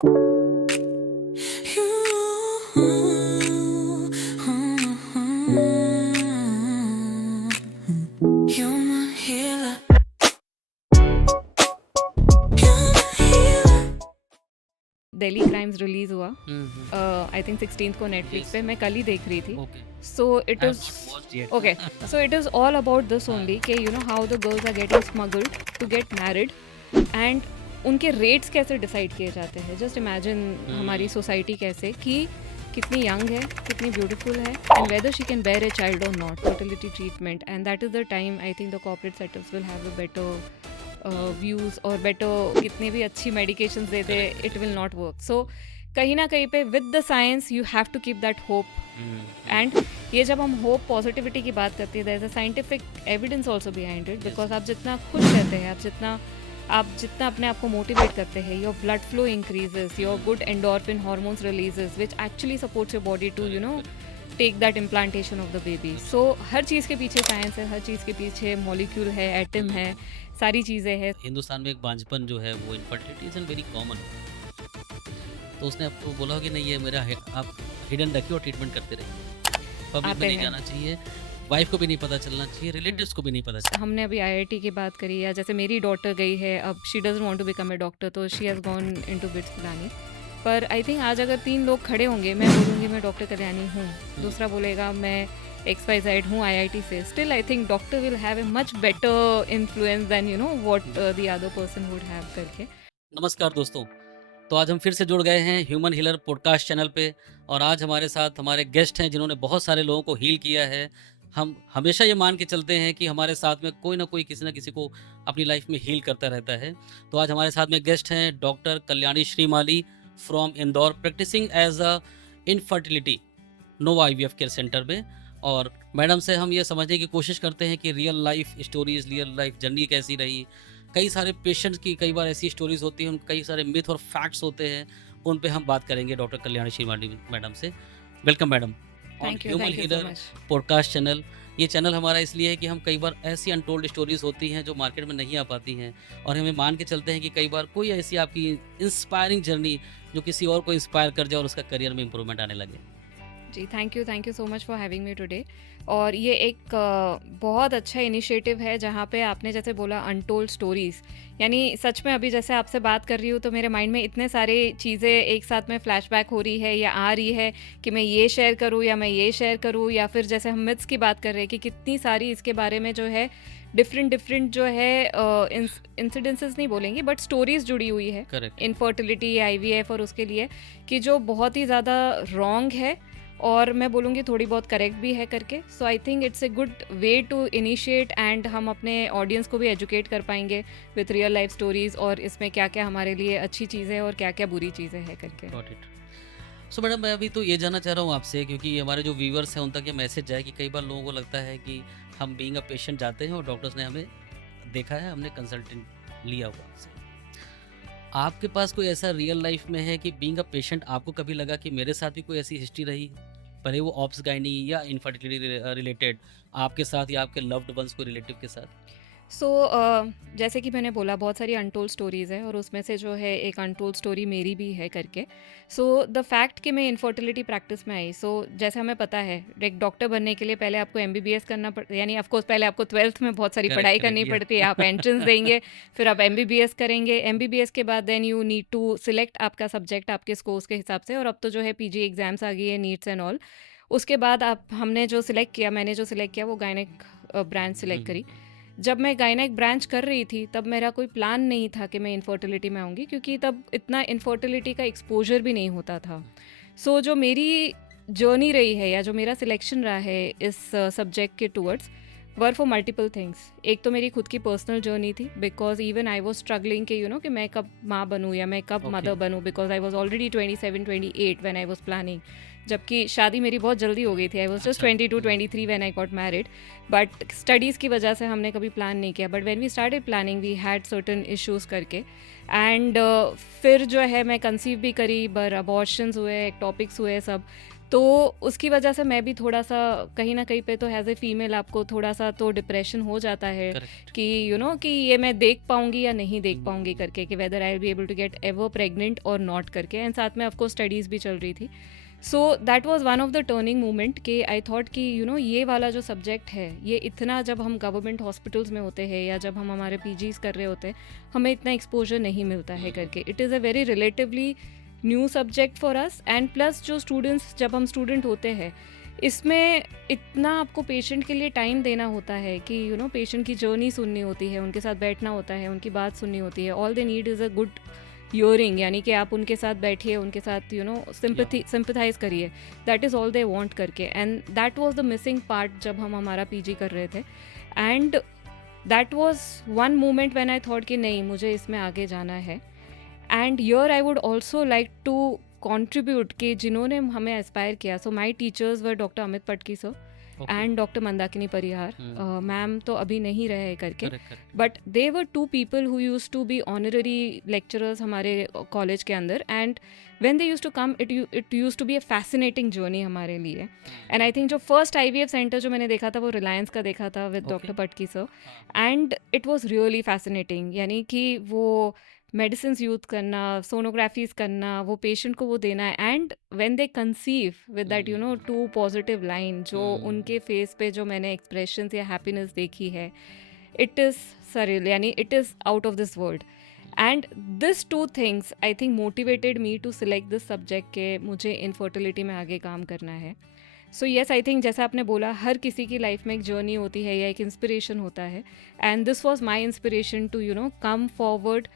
You're my healer. You're my healer. Delhi crimes release हुआ I think 16th को Netflix Yes. पे, मैं कल ही देख रही थी. Okay. So it I have is not watched yet. Okay, so it is all about this only कि you know how the girls are getting smuggled to get married and उनके rates कैसे decide किए जाते हैं. Just imagine हमारी society कैसे कि कितनी यंग है, कितनी ब्यूटीफुल है, and whether she can bear a child और not. Fertility treatment, and that is the time I think the corporate setups will have a better views और बेटर. कितने भी अच्छी मेडिकेशंस दे दे, it will not work. So कहीं ना कहीं पे with the science you have to keep that hope. And ये जब हम होप पॉजिटिविटी की बात करते हैं, there is a scientific evidence also behind it. Because आप जितना खुश रहते हैं, आप जितना अपने आप को मोटिवेट करते हैं, your blood flow increases, your good endorphin hormones releases which actually supports your body to you know take that implantation of the baby. So हर चीज़ के पीछे साइंस है, हर चीज़ के पीछे मॉलिक्यूल है, एटम है, सारी चीज़ें हैं. हिंदुस्तान में एक बांझपन जो है वो इनफर्टिलिटी इज वेरी कॉमन. तो उसने आपको बोला कि नहीं ये मेरा आप हिडन रखिए और ट्रीटमेंट करते रहिए. पब्लिक आते में नहीं हैं. जाना चाहिए, वाइफ को भी नहीं पता चलना चाहिए, रिलेटिव्स को भी नहीं पता चाहिए. हमने अभी आईआईटी की बात करी, या जैसे मेरी डॉटर गई है, अब she doesn't want to become a doctor, तो she has gone into bits Pilani. पर आई थिंक आज अगर 3 लोग खड़े होंगे, मैं बोलूँगी मैं डॉक्टर कल्याणी हूँ, दूसरा बोलेगा मैं XYZ हूँ IIT से, still I think doctor will have a much better influence than you know what the other person would have करके. नमस्कार दोस्तों, तो आज हम फिर से जुड़ गए हैं ह्यूमन हीलर पॉडकास्ट चैनल पे. और आज हमारे साथ हमारे गेस्ट हैं जिन्होंने बहुत सारे लोगों को हील किया है. हम हमेशा ये मान के चलते हैं कि हमारे साथ में कोई ना कोई किसी ना किसी को अपनी लाइफ में हील करता रहता है. तो आज हमारे साथ में गेस्ट हैं doctor Kalyani Shrimali from Indore, practising as a infertility Nova IVF care centre में. और मैडम से हम ये समझने की कोशिश करते हैं कि real life stories, real life journey कैसी रही. कई सारे पेशेंट्स की कई बार ऐसी स्टोरीज होती हैं, कई सारे मिथ और फैक्ट्स होते हैं, उन पे हम बात करेंगे डॉक्टर कल्याणी श्रीमाली मैडम से. Welcome madam on thank you human so healer much. Podcast channel. ये चैनल हमारा इसलिए है कि हम कई बार ऐसी अनटोल्ड स्टोरीज होती हैं जो मार्केट में नहीं आ पाती हैं, और हमें मान के चलते हैं कि कई बार कोई ऐसी आपकी इंस्पायरिंग जर्नी जो किसी और को इंस्पायर कर जाए और उसका करियर में इंप्रूवमेंट आने लगे. जी thank you so much for having me today. और ये एक बहुत अच्छा इनिशिएटिव है जहाँ पे आपने जैसे बोला अनटोल्ड स्टोरीज़, यानी सच में अभी जैसे आपसे बात कर रही हूँ तो मेरे माइंड में इतने सारे चीज़ें एक साथ में फ्लैशबैक हो रही है या आ रही है कि मैं ये शेयर करूँ या मैं ये शेयर करूँ, या फिर जैसे हम मिथ्स की बात कर रहे हैं कि कितनी सारी इसके बारे में जो है डिफरेंट जो है इंसिडेंसेस नहीं बोलेंगे बट स्टोरीज जुड़ी हुई है करेक्ट. इनफर्टिलिटी या IVF और उसके लिए, कि जो बहुत ही ज़्यादा रॉन्ग है और मैं बोलूँगी थोड़ी बहुत करेक्ट भी है करके. So I think it's a good way to initiate, and हम अपने ऑडियंस को भी एजुकेट कर पाएंगे विथ रियल लाइफ स्टोरीज, और इसमें क्या क्या हमारे लिए अच्छी चीज़ें और क्या क्या बुरी चीज़ें हैं करके. Got it. सो मैडम मैं अभी तो ये जानना चाह रहा हूँ आपसे, क्योंकि हमारे जो व्यूवर्स हैं उन तक ये मैसेज जाए कि कई बार लोगों को लगता है कि हम बीइंग अ पेशेंट जाते हैं और डॉक्टर्स ने हमें देखा है, हमने कंसल्टेंट लिया हुआ से. आपके पास कोई ऐसा रियल लाइफ में है कि बीइंग अ पेशेंट आपको कभी लगा कि मेरे साथ भी कोई ऐसी हिस्ट्री रही, भले वो ऑप्स गाइनी या इनफर्टिलिटी रिलेटेड, आपके साथ या आपके लव्ड वंस को रिलेटिव के साथ? सो जैसे कि मैंने बोला बहुत सारी अनटोल्ड स्टोरीज़ हैं और उसमें से जो है एक अनटोल्ड स्टोरी मेरी भी है करके. सो द फैक्ट कि मैं इनफर्टिलिटी प्रैक्टिस में आई, सो जैसे हमें पता है एक डॉक्टर बनने के लिए पहले आपको MBBS करना पड़ता है, यानी ऑफकोर्स पहले आपको 12th में बहुत सारी करेक्ट पढ़ाई करेक्ट करनी या पड़ती है, आप एंट्रेंस देंगे, फिर आप MBBS करेंगे, MBBS के बाद then you need to select आपका सब्जेक्ट आपके स्कोर्स के हिसाब से, और अब तो जो है PG एग्जाम्स आ गई है, नीट्स एंड ऑल. उसके बाद आप हमने जो सिलेक्ट किया, मैंने जो सिलेक्ट किया वो गायनेक ब्रांच सिलेक्ट करी. जब मैं गायनेक ब्रांच कर रही थी तब मेरा कोई प्लान नहीं था कि मैं इनफर्टिलिटी में आऊँगी, क्योंकि तब इतना इनफर्टिलिटी का एक्सपोजर भी नहीं होता था. सो जो मेरी जर्नी रही है या जो मेरा सिलेक्शन रहा है इस सब्जेक्ट के towards were for multiple things. एक तो मेरी खुद की पर्सनल जर्नी थी, because even I was struggling कि यू नो कि मैं कब माँ बनूँ या मैं कब मदर बनूँ, because I was already 27-28 when I was planning. जबकि शादी मेरी बहुत जल्दी हो गई थी, I was just 22-23 when I got married. But studies की वजह से हमने कभी प्लान नहीं किया. But when we started planning we had certain issues करके, एंड फिर जो है मैं कंसीव भी करी, पर अबॉर्शंस हुए, एक्टॉपिक्स हुए सब. तो उसकी वजह से मैं भी थोड़ा सा कहीं ना कहीं पे तो एज ए फीमेल आपको थोड़ा सा तो डिप्रेशन हो जाता है करेक्ट। कि कि ये मैं देख पाऊंगी या नहीं देख पाऊंगी करके, कि whether I will be able to get ever pregnant और नॉट करके। एंड साथ में ऑफकोर्स स्टडीज़ भी चल रही थी। So that was one of the turning moment कि आई थॉट कि ये वाला जो सब्जेक्ट है, ये इतना जब हम गवर्नमेंट हॉस्पिटल्स में होते हैं या जब हम हमारे पीजीज कर रहे होते हैं, हमें इतना एक्सपोजर नहीं मिलता है करके। It is a very relatively new subject for us. And plus जो स्टूडेंट्स, जब हम स्टूडेंट होते हैं, इसमें इतना आपको पेशेंट के लिए टाइम देना होता है कि पेशेंट की जर्नी सुननी होती है, उनके साथ बैठना होता है, उनकी बात सुननी होती है। All they need is a good hearing, यानी कि आप उनके साथ बैठिए, उनके साथ सिंपथाइज करिए। That is all they want करके। And that was the missing part जब हम हमारा पीजी कर रहे थे। And that was one moment when I thought कि नहीं, मुझे इसमें आगे जाना है। And here I would also like to contribute कि जिन्होंने हमें एस्पायर किया, so my teachers were doctor Amit Patki sir and doctor Mandakini Parihar ma'am, तो अभी नहीं रहे करके, but they were two people who used to be honorary lecturers हमारे कॉलेज के अंदर। And when they used to come, it use to be a fascinating journey हमारे लिए। एंड आई थिंक जो फर्स्ट IVF सेंटर जो मैंने देखा था वो रिलायंस का देखा था with doctor Patki sir. And it was really fascinating, यानी कि वो मेडिसिन यूज करना, सोनोग्राफीज करना, वो पेशेंट को वो देना है। And when they conceive with that two positive line, जो उनके फेस पे जो मैंने एक्सप्रेशंस या हैप्पीनेस देखी है, इट इज़ सरियल, यानी it is out of this world. And this two things I think motivated me to select this subject के मुझे इनफर्टिलिटी में आगे काम करना है। सो येस, आई थिंक जैसा आपने बोला, हर किसी की लाइफ में एक जर्नी होती है या एक इंस्पिरेशन होता है। And this was my inspiration to come forward.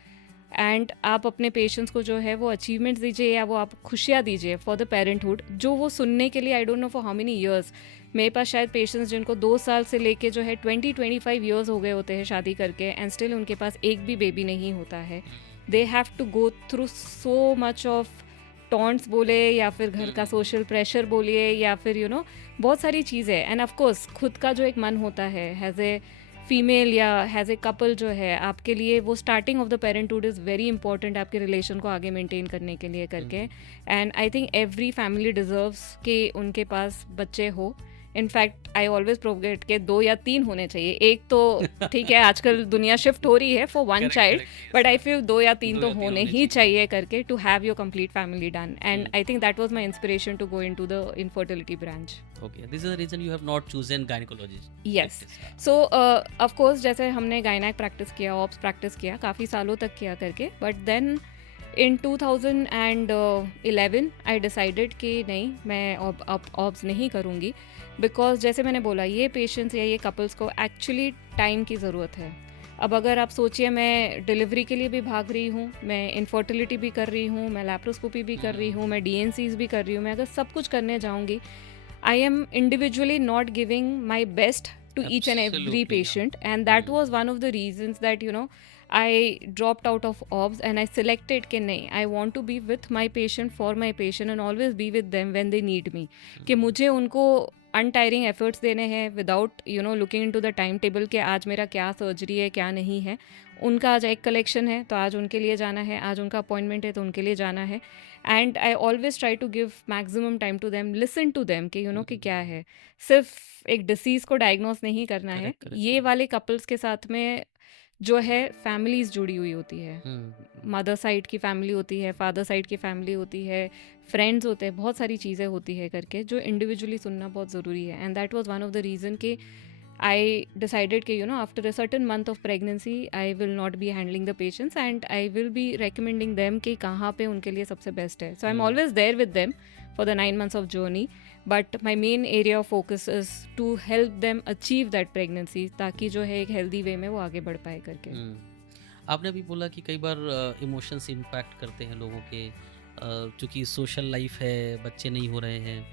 And आप अपने पेशेंट्स को जो है वो अचीवमेंट्स दीजिए या वो आप खुशियाँ दीजिए फॉर द पेरेंटहुड, जो वो सुनने के लिए आई don't know for how many years. मेरे पास शायद पेशेंट्स जिनको 2 साल से लेके जो है 20-25 ईयर्स हो गए होते हैं शादी करके, एंड स्टिल उनके पास एक भी बेबी नहीं होता है। They have to go through so much of taunts बोले या फिर घर का सोशल प्रेशर बोलिए या फिर बहुत सारी चीज़ें। एंड ऑफकोर्स खुद का जो एक मन होता है हैज़ ए फीमेल या हैज़ ए कपल, जो है आपके लिए वो starting of the parenthood is very important आपके रिलेशन को आगे मेंटेन करने के लिए करके। And I think every family deserves कि उनके पास बच्चे हो। इनफैक्ट आई ऑलवेज प्रोपोगेट के 2 या 3 होने चाहिए। एक तो ठीक है, आजकल दुनिया शिफ्ट हो रही है for one child, but I feel 2 या 3 तो होने ही चाहिए करके to have your complete family done. And I think that was my inspiration to go into the infertility branch. Okay, this is the reason you have not chosen gynecology. Yes. So of course जैसे हमने gynaec practice किया, obs practice किया, काफ़ी सालों तक किया करके, but then in 2011 I decided कि नहीं, मैं ऑब्स नहीं करूँगी। बिकॉज जैसे मैंने बोला, ये पेशेंट्स या ये कपल्स को एक्चुअली टाइम की ज़रूरत है। अब अगर आप सोचिए, मैं डिलीवरी के लिए भी भाग रही हूँ, मैं इनफर्टिलिटी भी कर रही हूँ, मैं लैप्रोस्कोपी भी कर रही हूँ, मैं DNCs भी कर रही हूँ, मैं अगर सब कुछ करने जाऊँगी, I am individually not giving my best to each and every Absolutely, patient. And that was one of the reasons that I dropped out of OBS and I selected कि नहीं, I want to be with my patient, for my patient, and always be with them when they need me. कि मुझे उनको अनटायरिंग efforts देने हैं without looking into the time table कि आज मेरा क्या सर्जरी है क्या नहीं है। उनका आज एक कलेक्शन है तो आज उनके लिए जाना है, आज उनका अपॉइंटमेंट है तो उनके लिए जाना है। And I always try to give maximum time to them, listen to them कि कि क्या है। सिर्फ एक डिसीज़ को डायग्नोस नहीं करना है। ये वाले कपल्स के साथ में जो है फैमिलीज जुड़ी हुई होती है, मदर साइड की फैमिली होती है, फादर साइड की फैमिली होती है, फ्रेंड्स होते हैं, बहुत सारी चीज़ें होती है करके, जो इंडिविजुअली सुनना बहुत ज़रूरी है। And that was one of the reason कि आई डिसाइडेड कि after a certain month of pregnancy I will not be handling the patients and I will be recommending them कि कहाँ पे उनके लिए सबसे बेस्ट है। So I am always there with them for the 9 months of journey, but my main area of focus is to help them achieve that pregnancy, ताकि जो है एक healthy way में वो आगे बढ़ पाए करके। आपने अभी बोला कि कई बार इमोशंस इम्पैक्ट करते हैं लोगों के, चूँकि सोशल लाइफ है, बच्चे नहीं हो रहे हैं,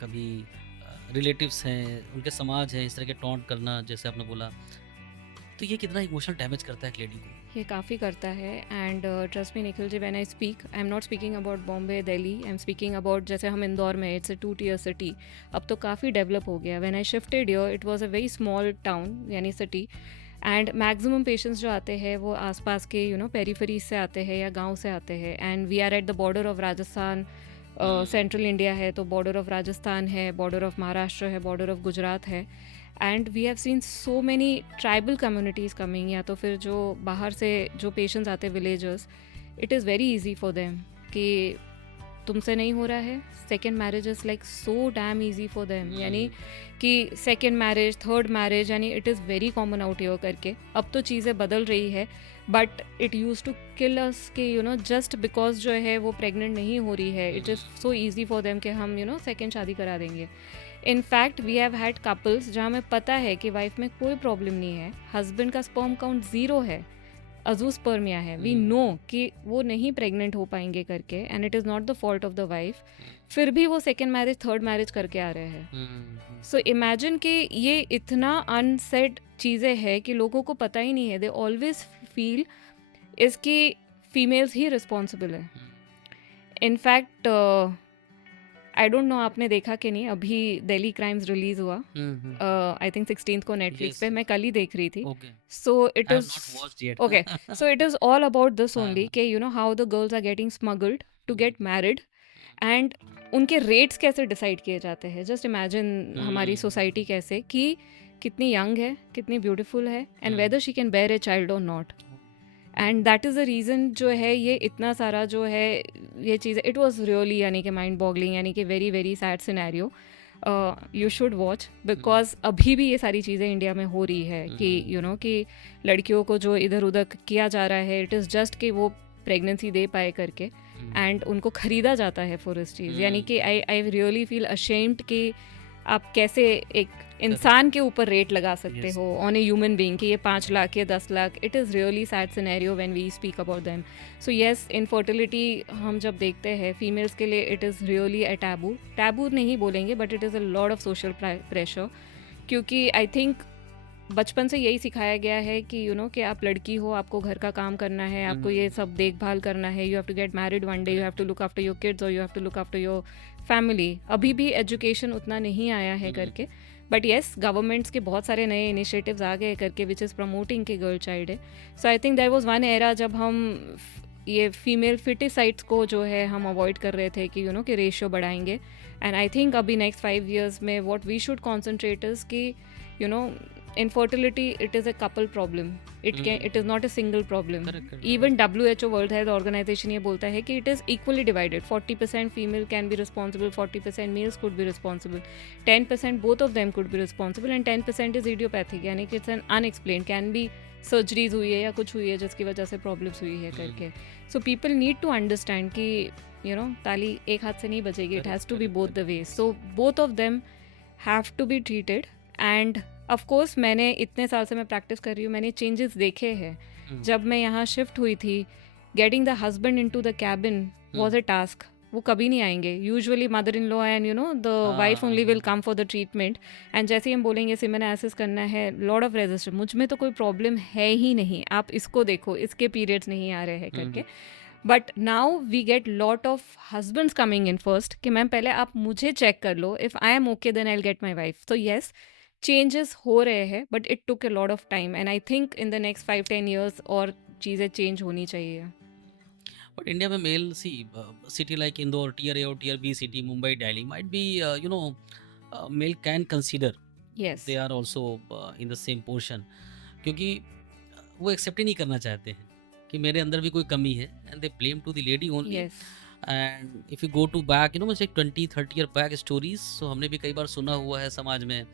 कभी रिलेटिव्स हैं, उनके समाज है, इस तरह के टॉन्ट करना जैसे आपने बोला, तो ये कितना इमोशनल डैमेज करता है एक लेडी को? ये काफ़ी करता है। And trust me Nikhil ji, when I speak, I am not speaking about Bombay, Delhi, I am speaking about जैसे हम इंदौर में, इट्स अ 2-tier सिटी, अब तो काफ़ी डेवलप हो गया। When I shifted here it was a very small town यानी सिटी, एंड मैक्सिमम पेशेंट्स जो आते हैं वो आसपास के पेरीफेरीज से आते हैं या गांव से आते हैं। And we are at the border of Rajasthan, central India है तो बॉर्डर ऑफ राजस्थान है, बॉर्डर ऑफ महाराष्ट्र है, बॉर्डर ऑफ गुजरात है. And we have seen so many tribal communities coming, या तो फिर जो बाहर से जो पेशेंट्स आते हैं villagers, it is very easy for them कि तुमसे नहीं हो रहा है. Second marriage is like so damn easy for them, यानी कि सेकेंड मैरिज, थर्ड मैरिज, यानी it is very common out here करके. अब तो चीज़ें बदल रही है, but it use to kill us कि यू नो जस्ट बिकॉज जो है वो प्रेग्नेंट नहीं हो रही है, it is so easy for them कि हम यू नो सेकेंड शादी करा देंगे. In fact we have had couples जहाँ हमें पता है कि वाइफ में कोई प्रॉब्लम नहीं है, हस्बैंड का स्पर्म काउंट 0 है, अजूस्पर्मिया है, वी नो कि वो नहीं प्रेग्नेंट हो पाएंगे करके, and it is not the fault of the wife, फिर भी वो सेकेंड मैरिज, थर्ड मैरिज करके आ रहे हैं. सो इमेजिन कि ये इतना अनसेड चीज़ें हैं कि लोगों को पता ही नहीं है. दे ऑलवेज फील इसकी फीमेल्स ही रिस्पॉन्सिबल है. इनफैक्ट आई डोंट नो आपने देखा कि नहीं, अभी दिल्ली क्राइम्स रिलीज हुआ, आई थिंक 16th को नेटफ्लिक्स पे, मैं कल ही देख रही थी. So it is okay, so it is all about this only कि you know how the girls are getting smuggled to get married, and उनके रेट्स कैसे डिसाइड किए जाते हैं. जस्ट इमेजिन हमारी सोसाइटी कैसे कि कितनी यंग है, कितनी ब्यूटीफुल है, and whether she can bear a child और not. And that is the reason जो है ये इतना सारा जो है ये चीज़, इट वॉज रियली यानी कि माइंड बॉगलिंग, यानी कि very very sad scenario. You should watch, because अभी भी ये सारी चीज़ें इंडिया में हो रही है कि यू नो कि लड़कियों को जो इधर उधर किया जा रहा है, इट इज़ जस्ट कि वो प्रेगनेंसी दे पाए करके, एंड उनको ख़रीदा जाता है फॉर इस चीज़. यानी कि आई रियली फील अशेम्ड कि आप कैसे एक इंसान के ऊपर रेट लगा सकते हो ऑन ए ह्यूमन बीइंग कि ये 5 लाख या 10 lakh. It is really sad scenario when we speak about them. So yes, infertility हम जब देखते हैं फीमेल्स के लिए, it is really a taboo नहीं बोलेंगे, but it is a lot of social pressure, क्योंकि आई थिंक बचपन से यही सिखाया गया है कि यू नो कि आप लड़की हो, आपको घर का काम करना है, आपको ये सब देखभाल करना है, you have to get married one day, you have to look after your kids और you have to look after your family. अभी भी एजुकेशन उतना नहीं आया है करके, बट येस गवर्नमेंट्स के बहुत सारे नए इनिशिएटिव्स आ गए करके विच इज़ प्रमोटिंग कि गर्ल चाइल्ड है. So I think there was one era जब हम ये फीमेल फिटिसाइड्स को जो है हम अवॉइड कर रहे थे कि यू नो कि रेशियो बढ़ाएंगे. एंड आई थिंक अभी नेक्स्ट 5 years में what we should concentrate is कि you know infertility, it is a couple problem, it is not a single problem. Correct. Even WHO World Health Organization ये बोलता है कि it is equally divided, 40% female can be responsible, 40% males could be responsible, 10% both of them could be responsible, and 10% is idiopathic, यानी कि it's an unexplained, can be surgeries हुई है या कुछ हुई है जिसकी वजह से problems हुई है करके. So people need to understand कि you know ताली एक हाथ से नहीं बजेगी, it has to be both the ways. So both of them have to be treated. And of course मैंने इतने साल से मैं प्रैक्टिस कर रही हूँ, मैंने चेंजेस देखे हैं. जब मैं यहाँ शिफ्ट हुई थी, getting the husband into the cabin was a task. वो कभी नहीं आएंगे, usually mother in law and you know the wife only will come for the treatment, and जैसे ही हम बोलेंगे सिमेनासिस करना है, लॉट ऑफ रेजिस्टेंस, मुझ में तो कोई प्रॉब्लम है ही नहीं, आप इसको देखो, इसके पीरियड्स नहीं आ रहे हैं करके. But now we get lot of husbands coming in first कि मैम पहले आप मुझे चेक कर लो, if I am okay then I will get my wife. तो येस, चेंजेस हो रहे हैं, but it took a lot of time, and I think in the next 5-10 years और चीज़ें चेंज होनी चाहिए. बट इंडिया में male city like Indore, tier A और tier B city, Mumbai, Delhi might be you know male can consider yes, they are also in the same portion, क्योंकि वो accept ही नहीं करना चाहते हैं कि मेरे अंदर भी कोई कमी है, and they blame to the lady only. Yes, and if you go to back, you know मुझे 20-30 year बैक स्टोरीज, सो हमने भी कई बार सुना हुआ है समाज में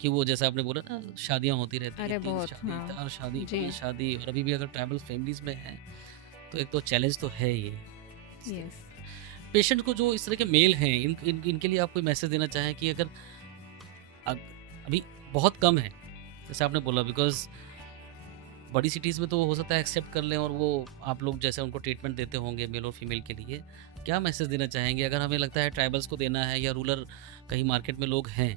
कि वो जैसा आपने बोला ना, शादियां होती रहती हैं, 3 शादी, 4 शादी, 5 शादी, और अभी भी अगर ट्राइबल फैमिलीज में हैं तो एक तो चैलेंज तो है ये. यस, पेशेंट को जो इस तरह के मेल हैं, इनके लिए आप कोई मैसेज देना चाहें कि अगर अभी बहुत कम है जैसे आपने बोला, बिकॉज बड़ी सिटीज़ में तो हो सकता है एक्सेप्ट कर लें और वो आप लोग जैसे उनको ट्रीटमेंट देते होंगे मेल और फीमेल के लिए, क्या मैसेज देना चाहेंगे अगर हमें लगता है ट्राइबल्स को देना है या रूरल कहीं मार्केट में लोग हैं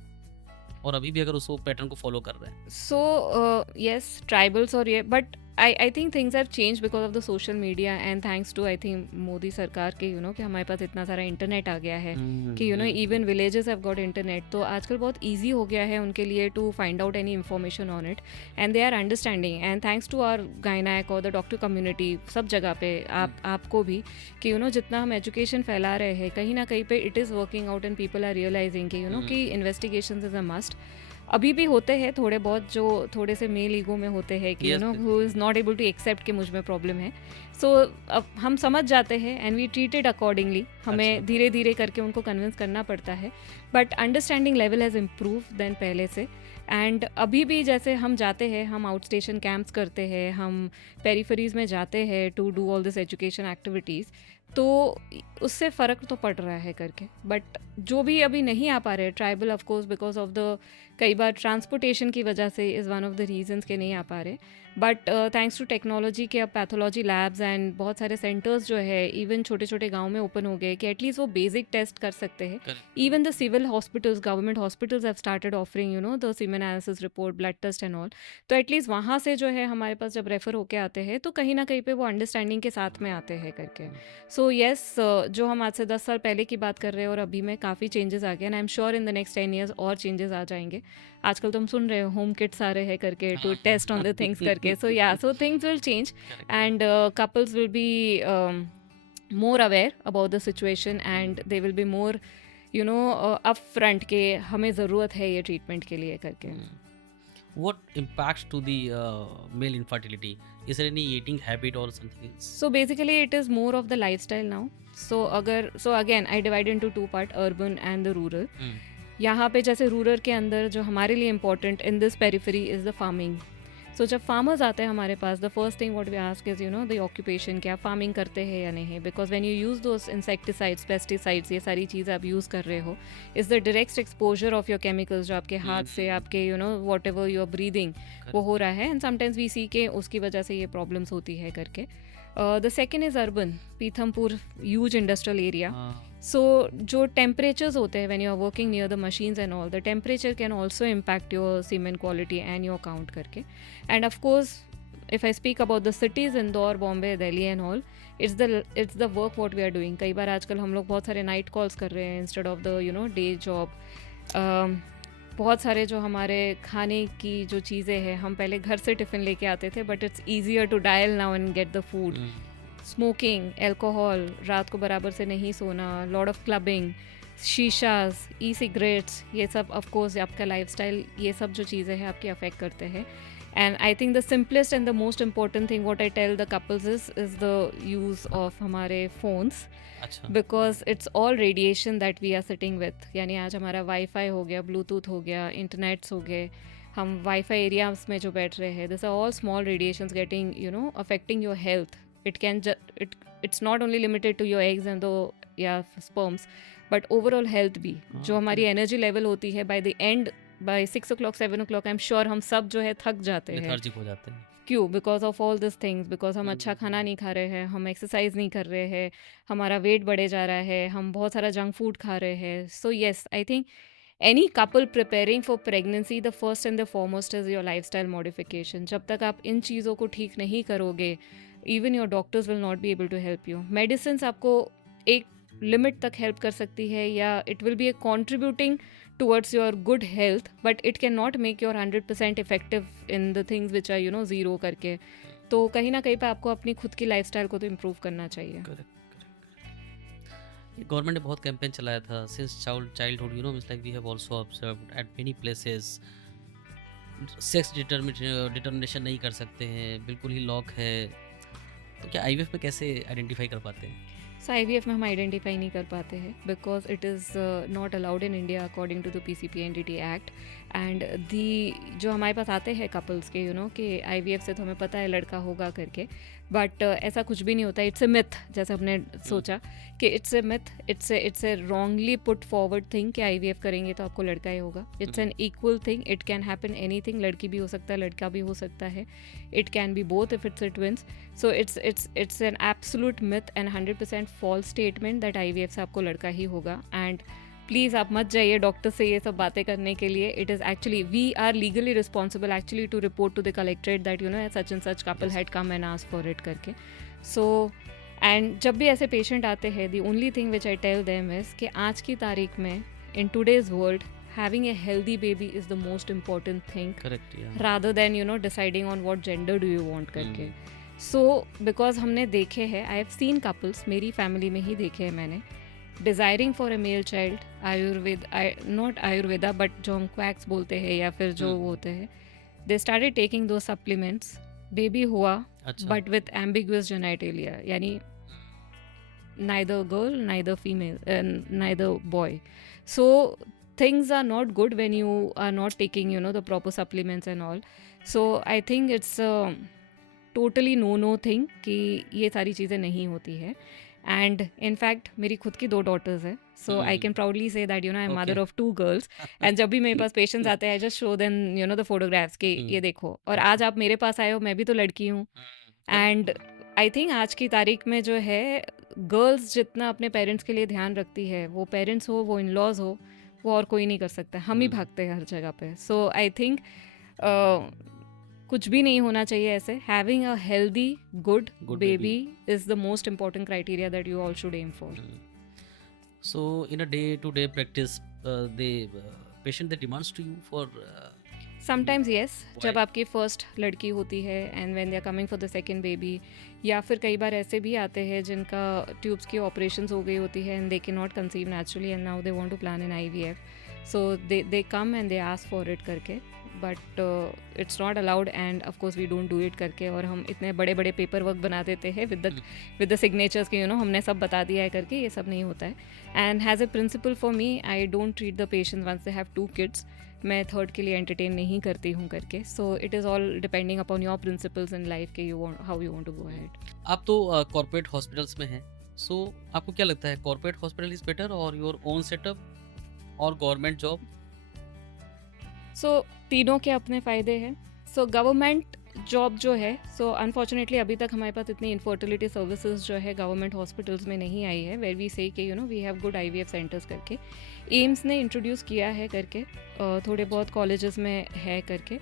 और अभी भी अगर उस पैटर्न को फॉलो कर रहे हैं? सो यस ट्राइबल्स और ये, but I think things have changed because of the social media and thanks to I think Modi सरकार के कि हमारे पास इतना सारा इंटरनेट आ गया है कि even villages have got internet, तो आजकल बहुत easy हो गया है उनके लिए to find out any information on it and they are understanding and thanks to our gynec और the doctor community सब जगह पे आपको भी कि जितना हम education फैला रहे हैं कहीं ना कहीं पे it is working out and people are realizing कि कि investigations is a must. अभी भी होते हैं थोड़े बहुत जो थोड़े से मेल ईगो में होते हैं कि who is not able to accept कि मुझ में प्रॉब्लम है. सो अब हम समझ जाते हैं and we treat it accordingly. हमें धीरे धीरे करके उनको कन्विंस करना पड़ता है but understanding level has improve then पहले से. एंड अभी भी जैसे हम जाते हैं, हम आउट स्टेशन कैंप्स करते हैं, हम पेरीफरीज में जाते हैं to do all this education activities, तो उससे फ़र्क तो पड़ रहा है करके. बट जो भी अभी नहीं आ पा रहे tribal of course because of the कई बार ट्रांसपोर्टेशन की वजह से is one of the reasons के नहीं आ पा रहे. बट थैंक्स टू टेक्नोलॉजी के अब पैथोलॉजी लैब्स एंड बहुत सारे सेंटर्स जो है इवन छोटे छोटे गांव में ओपन हो गए कि एटलीस्ट वो बेसिक टेस्ट कर सकते हैं. Even the civil hospitals, government hospitals have started offering the semen analysis report, blood test and all. तो एटलीस्ट वहाँ से जो है हमारे पास जब रेफ़र होके आते हैं तो कहीं ना कहीं पे वो अंडरस्टैंडिंग के साथ में आते हैं करके. सो येस, जो हम आज से 10 साल पहले की बात कर रहे हैं और अभी में काफ़ी चेंजेस आ गए and I am sure in the next 10 years और चेंजेस आ जाएंगे. आजकल तो हम सुन रहे हो होम किट्स आ रहे हैं करके to test on the things करके. So yeah, so things will change and couples will be more aware about the situation and they will be more upfront के हमें ज़रूरत है ये ट्रीटमेंट के लिए करके. What impacts to the male infertility? Is there any eating habit or something? So basically it is more of the lifestyle now. So again I divide into two part, urban and the rural. यहाँ पे जैसे rural के अंदर जो हमारे लिए important in this periphery is the farming. So जब farmers आते हैं हमारे पास, the first thing what we ask is the occupation, क्या फार्मिंग करते हैं या नहीं. Because when you use those insecticides, pesticides, ये सारी चीज़ आप यूज़ कर रहे हो, is the direct exposure of your chemicals जो आपके हाथ से आपके whatever you are breathing वो हो रहा है. एंड समटाइम्स वी सी के उसकी वजह से ये प्रॉब्लम्स होती है करके. The second is urban, Pithampur huge industrial area. So जो टेम्परेचर्स होते हैं when you are working near the machines and all, the temperature can also impact your semen quality and your count करके. And of course if I speak about the cities, Indore, Bombay, Delhi and all, it's the work what we are doing. कई बार आजकल हम लोग बहुत सारे night calls कर रहे हैं instead of the day job. बहुत सारे जो हमारे खाने की जो चीज़ें हैं, हम पहले घर से टिफ़िन लेके आते थे but it's easier to dial now and get the food. Smoking, alcohol, रात को बराबर से नहीं सोना, lot of clubbing, shishas, e cigarettes, ये सब ऑफ कोर्स आपका लाइफस्टाइल, ये सब जो चीज़ें हैं आपकी अफेक्ट करते हैं. And I think the simplest and the most important thing what I tell the couples is the use of हमारे phones. Because it's all radiation that we are sitting with. यानी आज हमारा वाईफाई हो गया, Bluetooth हो गया, internets हो गए, हम वाईफाई एरियाज में जो बैठ रहे हैं, this are all small radiations getting affecting your health. it's not only limited to your eggs and the sperms but overall health भी. जो हमारी एनर्जी लेवल होती है by the end, by 6 o'clock 7 o'clock I'm sure हम सब जो है थक जाते हैं. लेथार्जिक हो जाते हैं. क्यों? Because of all this things. Because हम अच्छा खाना नहीं खा रहे हैं, हम एक्सरसाइज नहीं कर रहे हैं, हमारा वेट बढ़े जा रहा है, हम बहुत सारा जंक फूड खा रहे हैं. So yes, I think any couple preparing for pregnancy, the first and the foremost is your lifestyle modification. जब तक आप इन चीज़ों को ठीक नहीं करोगे, even your doctors will not be able to help you. Medicines आपको एक लिमिट तक हेल्प कर सकती है या it will be a contributing towards your good health, but it cannot make your 100% effective in the things which are zero करके. तो कहीं ना कहीं पे आपको अपनी खुद की लाइफस्टाइल को तो इम्प्रूव करना चाहिए. गवर्नमेंट ने बहुत कैंपेन चलाया था since childhood, it's like we have also observed at many places sex determination नहीं कर सकते हैं, बिल्कुल ही लॉक है. तो क्या आईवीएफ में कैसे आइडेंटिफाई कर पाते हैं? सो आईवीएफ में हम आइडेंटिफाई नहीं कर पाते हैं because it is not allowed in India according to the PCPNDT act. And the जो हमारे पास आते हैं कपल्स के कि आईवीएफ से तो हमें पता है लड़का होगा करके, बट ऐसा कुछ भी नहीं होता. इट्स ए मिथ, जैसे हमने सोचा कि it's a myth, it's a wrongly put forward thing कि आईवीएफ करेंगे तो आपको लड़का ही होगा. It's an equal thing, it can happen anything. लड़की भी हो सकता है, लड़का भी हो सकता है. It can be both if it's a twins. So it's an absolute myth and 100% false statement that IVF से आपको लड़का ही होगा. एंड प्लीज़ आप मत जाइए डॉक्टर से ये सब बातें करने के लिए. It is actually we are legally responsible actually to report to the collectorate that you know such and such couple had come and ask for it करके. सो एंड जब भी ऐसे पेशेंट आते हैं the only thing which I tell them is कि आज की तारीख में in today's world having a healthy baby is the most important thing. Correct, yeah. rather than you know deciding on what gender do you want करके. So because हमने देखे हैं, I have seen couples, मेरी family में ही देखे हैं मैंने, desiring for a male child, not Ayurveda but जो हम quacks बोलते हैं या फिर जो होते हैं, they started taking those supplements, baby हुआ but with ambiguous genitalia, यानी neither girl, neither female, neither boy. So things are not good when you are not taking you know the proper supplements and all. So I think it's a totally no thing कि ये सारी चीज़ें नहीं होती है. And in fact मेरी खुद की 2 daughters है, so I can proudly say that you know I'm mother of 2 girls. And जब भी मेरे पास patients आते हैं I just show them you know the photographs कि ये देखो, और आज आप मेरे पास आए हो, मैं भी तो लड़की हूँ. And I think आज की तारीख में जो है गर्ल्स जितना अपने पेरेंट्स के लिए ध्यान रखती है, वो पेरेंट्स हो, वो इन-लॉज हो, वो और कोई नहीं कर सकता. हम ही भागते हैं हर जगह पे. सो आई थिंक कुछ भी नहीं होना चाहिए ऐसे. Having a healthy good baby is the most important criteria that you all should aim for. So in a day to day practice the patient they demands to you for sometimes yes, जब आपकी first लड़की होती है and when they are coming for the second baby, या फिर कई बार ऐसे भी आते हैं जिनका ट्यूब्स की ऑपरेशंस हो गई होती है and they can not conceive naturally and now they want to plan an IVF. So they come and they ask for it करके, but it's not allowed and of course we don't do it करके. और हम इतने बड़े बड़े paper work बना देते हैं विद द सिग्नेचर्स के यू नो हमने सब बता दिया है करके. ये सब नहीं होता है. And has a principle for me, I don't treat the patients once they have 2 kids. मैं थर्ड के लिए एंटरटेन नहीं करती हूँ करके. So it is all depending upon your principles in life के how you want to go ahead. आप तो कॉर्पोरेट हॉस्पिटल्स में हैं, सो आपको क्या लगता है कॉर्पोरेट हॉस्पिटल इज़ बेटर और योर ओन सेटअप और गवर्नमेंट जॉब? सो तीनों के अपने फ़ायदे हैं. सो गवर्नमेंट जॉब जो है, सो अनफॉर्चुनेटली अभी तक हमारे पास इतनी इनफर्टिलिटी सर्विसेज जो है गवर्नमेंट हॉस्पिटल्स में नहीं आई है, वेर वी से कि you know we have good IVF centres करके. एम्स ने इंट्रोड्यूस किया है करके, थोड़े बहुत कॉलेजेस में है करके.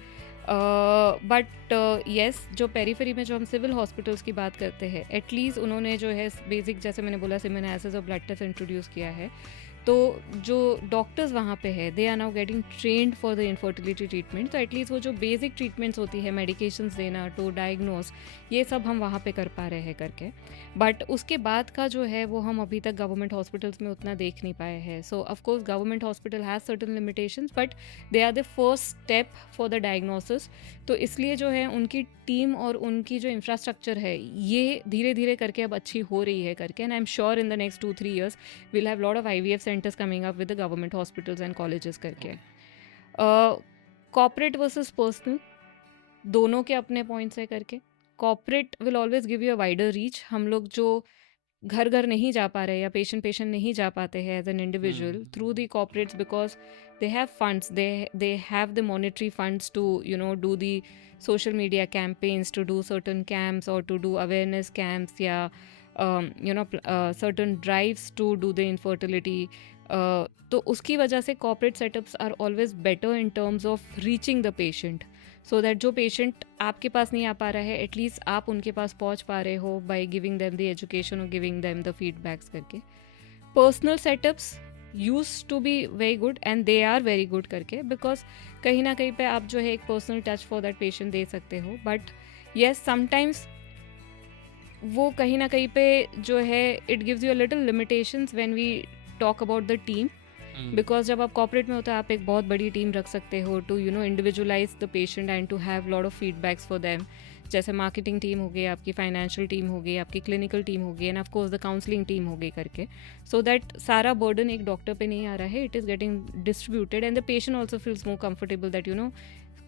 बट येस, जो पेरीफेरी में जो हम सिविल हॉस्पिटल्स की बात करते हैं, एटलीस्ट उन्होंने जो है बेसिक, जैसे मैंने बोला, सेमिनाइसिस और ब्लड टेस्ट इंट्रोड्यूस किया है. तो जो डॉक्टर्स वहाँ पे है, they are now getting trained for the infertility treatment. तो एटलीस्ट वो जो बेसिक ट्रीटमेंट्स होती है, मेडिकेशंस देना टू डायग्नोस, ये सब हम वहाँ पे कर पा रहे हैं करके. बट उसके बाद का जो है वो हम अभी तक गवर्नमेंट हॉस्पिटल्स में उतना देख नहीं पाए हैं. So of course government hospital has certain limitations, but they are the first step for the diagnosis. तो इसलिए जो है उनकी टीम और उनकी जो इंफ्रास्ट्रक्चर है, ये धीरे धीरे करके अब अच्छी हो रही है करके. And I am sure in the next 2-3 years we'll have lot of IVF centers coming up with the government hospitals and colleges करके. कॉर्पोरेट वर्सेस पर्सनल, दोनों के अपने पॉइंट्स है करके. Corporate will always give you a wider reach. हम लोग जो घर घर नहीं जा पा रहे या पेशेंट नहीं जा पाते हैं as an individual through the corporates, because they have funds, they have the monetary funds to you know do the social media campaigns, to do certain camps or to do awareness camps, या certain drives to do the infertility. तो उसकी वजह से corporate setups are always better in terms of reaching the patient, so that जो patient आपके पास नहीं आ पा रहा है, at least आप उनके पास पहुंच पा रहे हो by giving them the education or giving them the feedbacks करके. Personal setups used to be very good and they are very good करके, because कहीं ना कहीं पे आप जो है एक personal touch for that patient दे सकते हो. बट येस, समटाइम्स वो कहीं ना कहीं पे जो है it gives you a little limitations when we talk about the team. Because जब आप कॉर्पोरेट में होते हो, आप एक बहुत बड़ी टीम रख सकते हो to you know individualize the patient and to have lot of feedbacks for them. जैसे मार्केटिंग टीम हो गई, आपकी फाइनेंशियल टीम हो गई, आपकी क्लिनिकल टीम हो गई, and of course the counselling team हो गई करके. सो दैट सारा बर्डन एक डॉक्टर पे नहीं आ रहा है, it is getting distributed and the patient also feels more comfortable that you know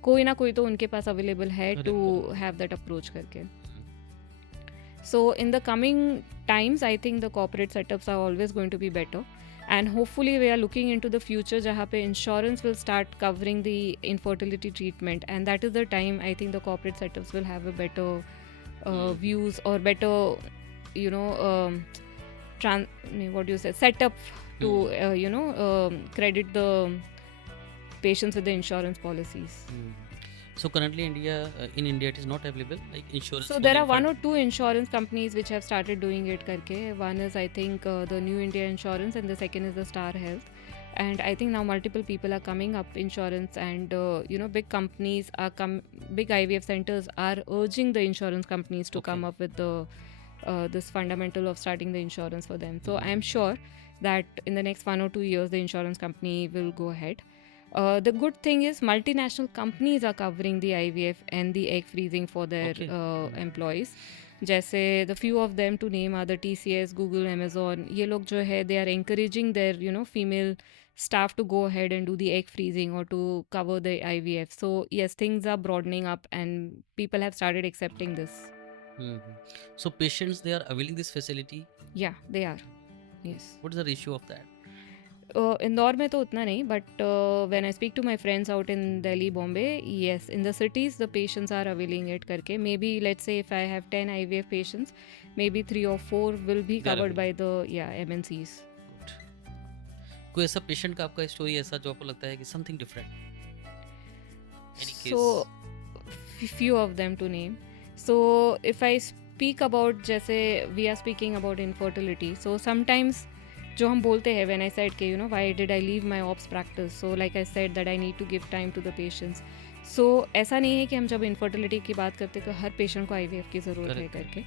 कोई ना कोई तो उनके पास अवेलेबल है टू हैव दैट अप्रोच करके. So in the coming times I think the corporate setups are always going to be better. And hopefully we are looking into the future जहाँ पे insurance will start covering the infertility treatment, and that is the time I think the corporate setups will have a better views or better what do you say, set up to credit the patients with the insurance policies. So currently in India it is not available, like insurance. So there are one or two insurance companies which have started doing it karke. One is I think the New India Insurance, and the second is the Star Health. And I think now multiple people are coming up insurance, and big companies are big IVF centers are urging the insurance companies to come up with the this fundamental of starting the insurance for them. So I am sure that in the next 1 or 2 years the insurance company will go ahead. The good thing is multinational companies are covering the IVF and the egg freezing for their employees. जैसे the few of them to name are the TCS, Google, Amazon. ये लोग जो है they are encouraging their female staff to go ahead and do the egg freezing or to cover the IVF. So yes, things are broadening up and people have started accepting this. So patients, they are availing this facility. Yeah, they are. Yes. What is the ratio of that? Indore में तो उतना नहीं, but when I speak to my friends out in Delhi, Bombay, yes, in the cities the patients are availing it करके. Maybe let's say if I have 10 IVF patients, maybe 3 or 4 will be covered by the MNCs. Good. कोई ऐसा patient का आपका story ऐसा जो आपको लगता है कि something different? Any case? So few of them to name. So if I speak about जैसे we are speaking about infertility, so sometimes जो हम बोलते हैं when I said कि why did I leave my ops practice, so like I said that I need to give time to the patients. So ऐसा नहीं है कि हम जब infertility की बात करते हैं तो हर पेशेंट को IVF की ज़रूरत है करके.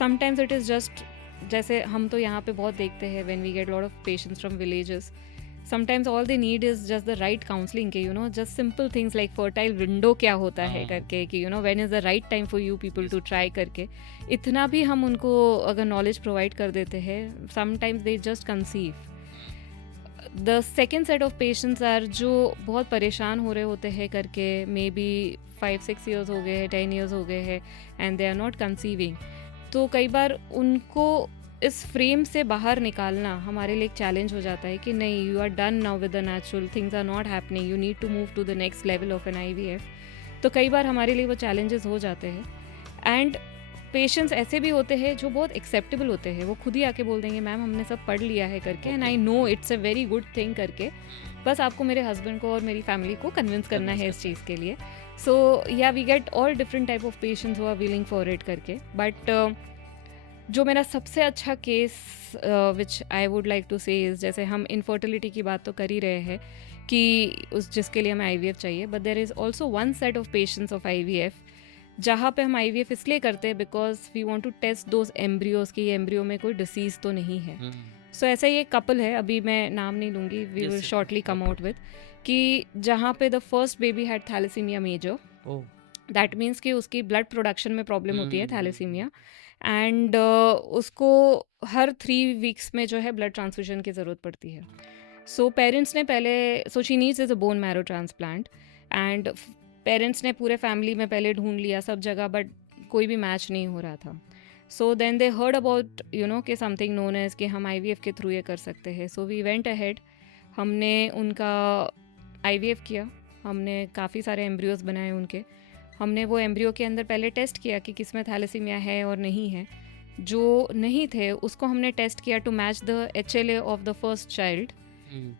Sometimes it is just जैसे हम तो यहाँ पे बहुत देखते हैं when we get lot of patients from villages, sometimes all they need is just the right counseling के just simple things like fertile window क्या होता है करके कि when is the right time for you people to try करके, इतना भी हम उनको अगर knowledge provide कर देते हैं, sometimes they just conceive. The second set of patients are जो बहुत परेशान हो रहे होते हैं करके, maybe 5-6 years हो गए हैं, 10 years हो गए हैं and they are not conceiving. तो कई बार उनको इस फ्रेम से बाहर निकालना हमारे लिए एक चैलेंज हो जाता है कि नहीं, you are done now with the natural, things are not happening, you need to move to the next level of an IVF. तो कई बार हमारे लिए वो चैलेंजेस हो जाते हैं. एंड पेशेंट्स ऐसे भी होते हैं जो बहुत एक्सेप्टेबल होते हैं, वो खुद ही आके बोल देंगे मैम हमने सब पढ़ लिया है करके, and I know it's a very good thing करके, बस आपको मेरे हस्बैंड को और मेरी फैमिली को कन्विंस करना है इस चीज़ के लिए. So yeah we get all different type of patients who are willing for it करके. बट जो मेरा सबसे अच्छा case which I would like to say is, जैसे हम इनफर्टिलिटी की बात तो कर ही रहे हैं कि उस जिसके लिए हमें IVF चाहिए, but there is also one set of patients of IVF जहाँ पे हम IVF इसलिए करते हैं because we want to test those embryos कि ये एम्ब्रियो में कोई डिसीज़ तो नहीं है. सो ऐसा ही एक कपल है, अभी मैं नाम नहीं लूँगी, we will shortly come out with, कि जहाँ पे the first baby had thalassemia major. That means कि उसकी ब्लड प्रोडक्शन में प्रॉब्लम होती है, थैलेसीमिया, एंड उसको हर 3 weeks में जो है ब्लड ट्रांसफ्यूजन की ज़रूरत पड़ती है. सो पेरेंट्स ने पहले, so she needs is a bone marrow transplant, and parents ने पूरे फैमिली में पहले ढूंढ लिया सब जगह, बट कोई भी मैच नहीं हो रहा था. So then they heard about कि समथिंग नोन एज कि हम IVF के थ्रू ये कर सकते हैं. सो वी वेंट अहेड, हमने उनका IVF किया, हमने काफ़ी सारे एम्ब्रियोज बनाए उनके. हमने वो एम्ब्रियो के अंदर पहले टेस्ट किया कि किस में थैलेसीमिया है और नहीं है. जो नहीं थे उसको हमने टेस्ट किया to match the HLA of the first child.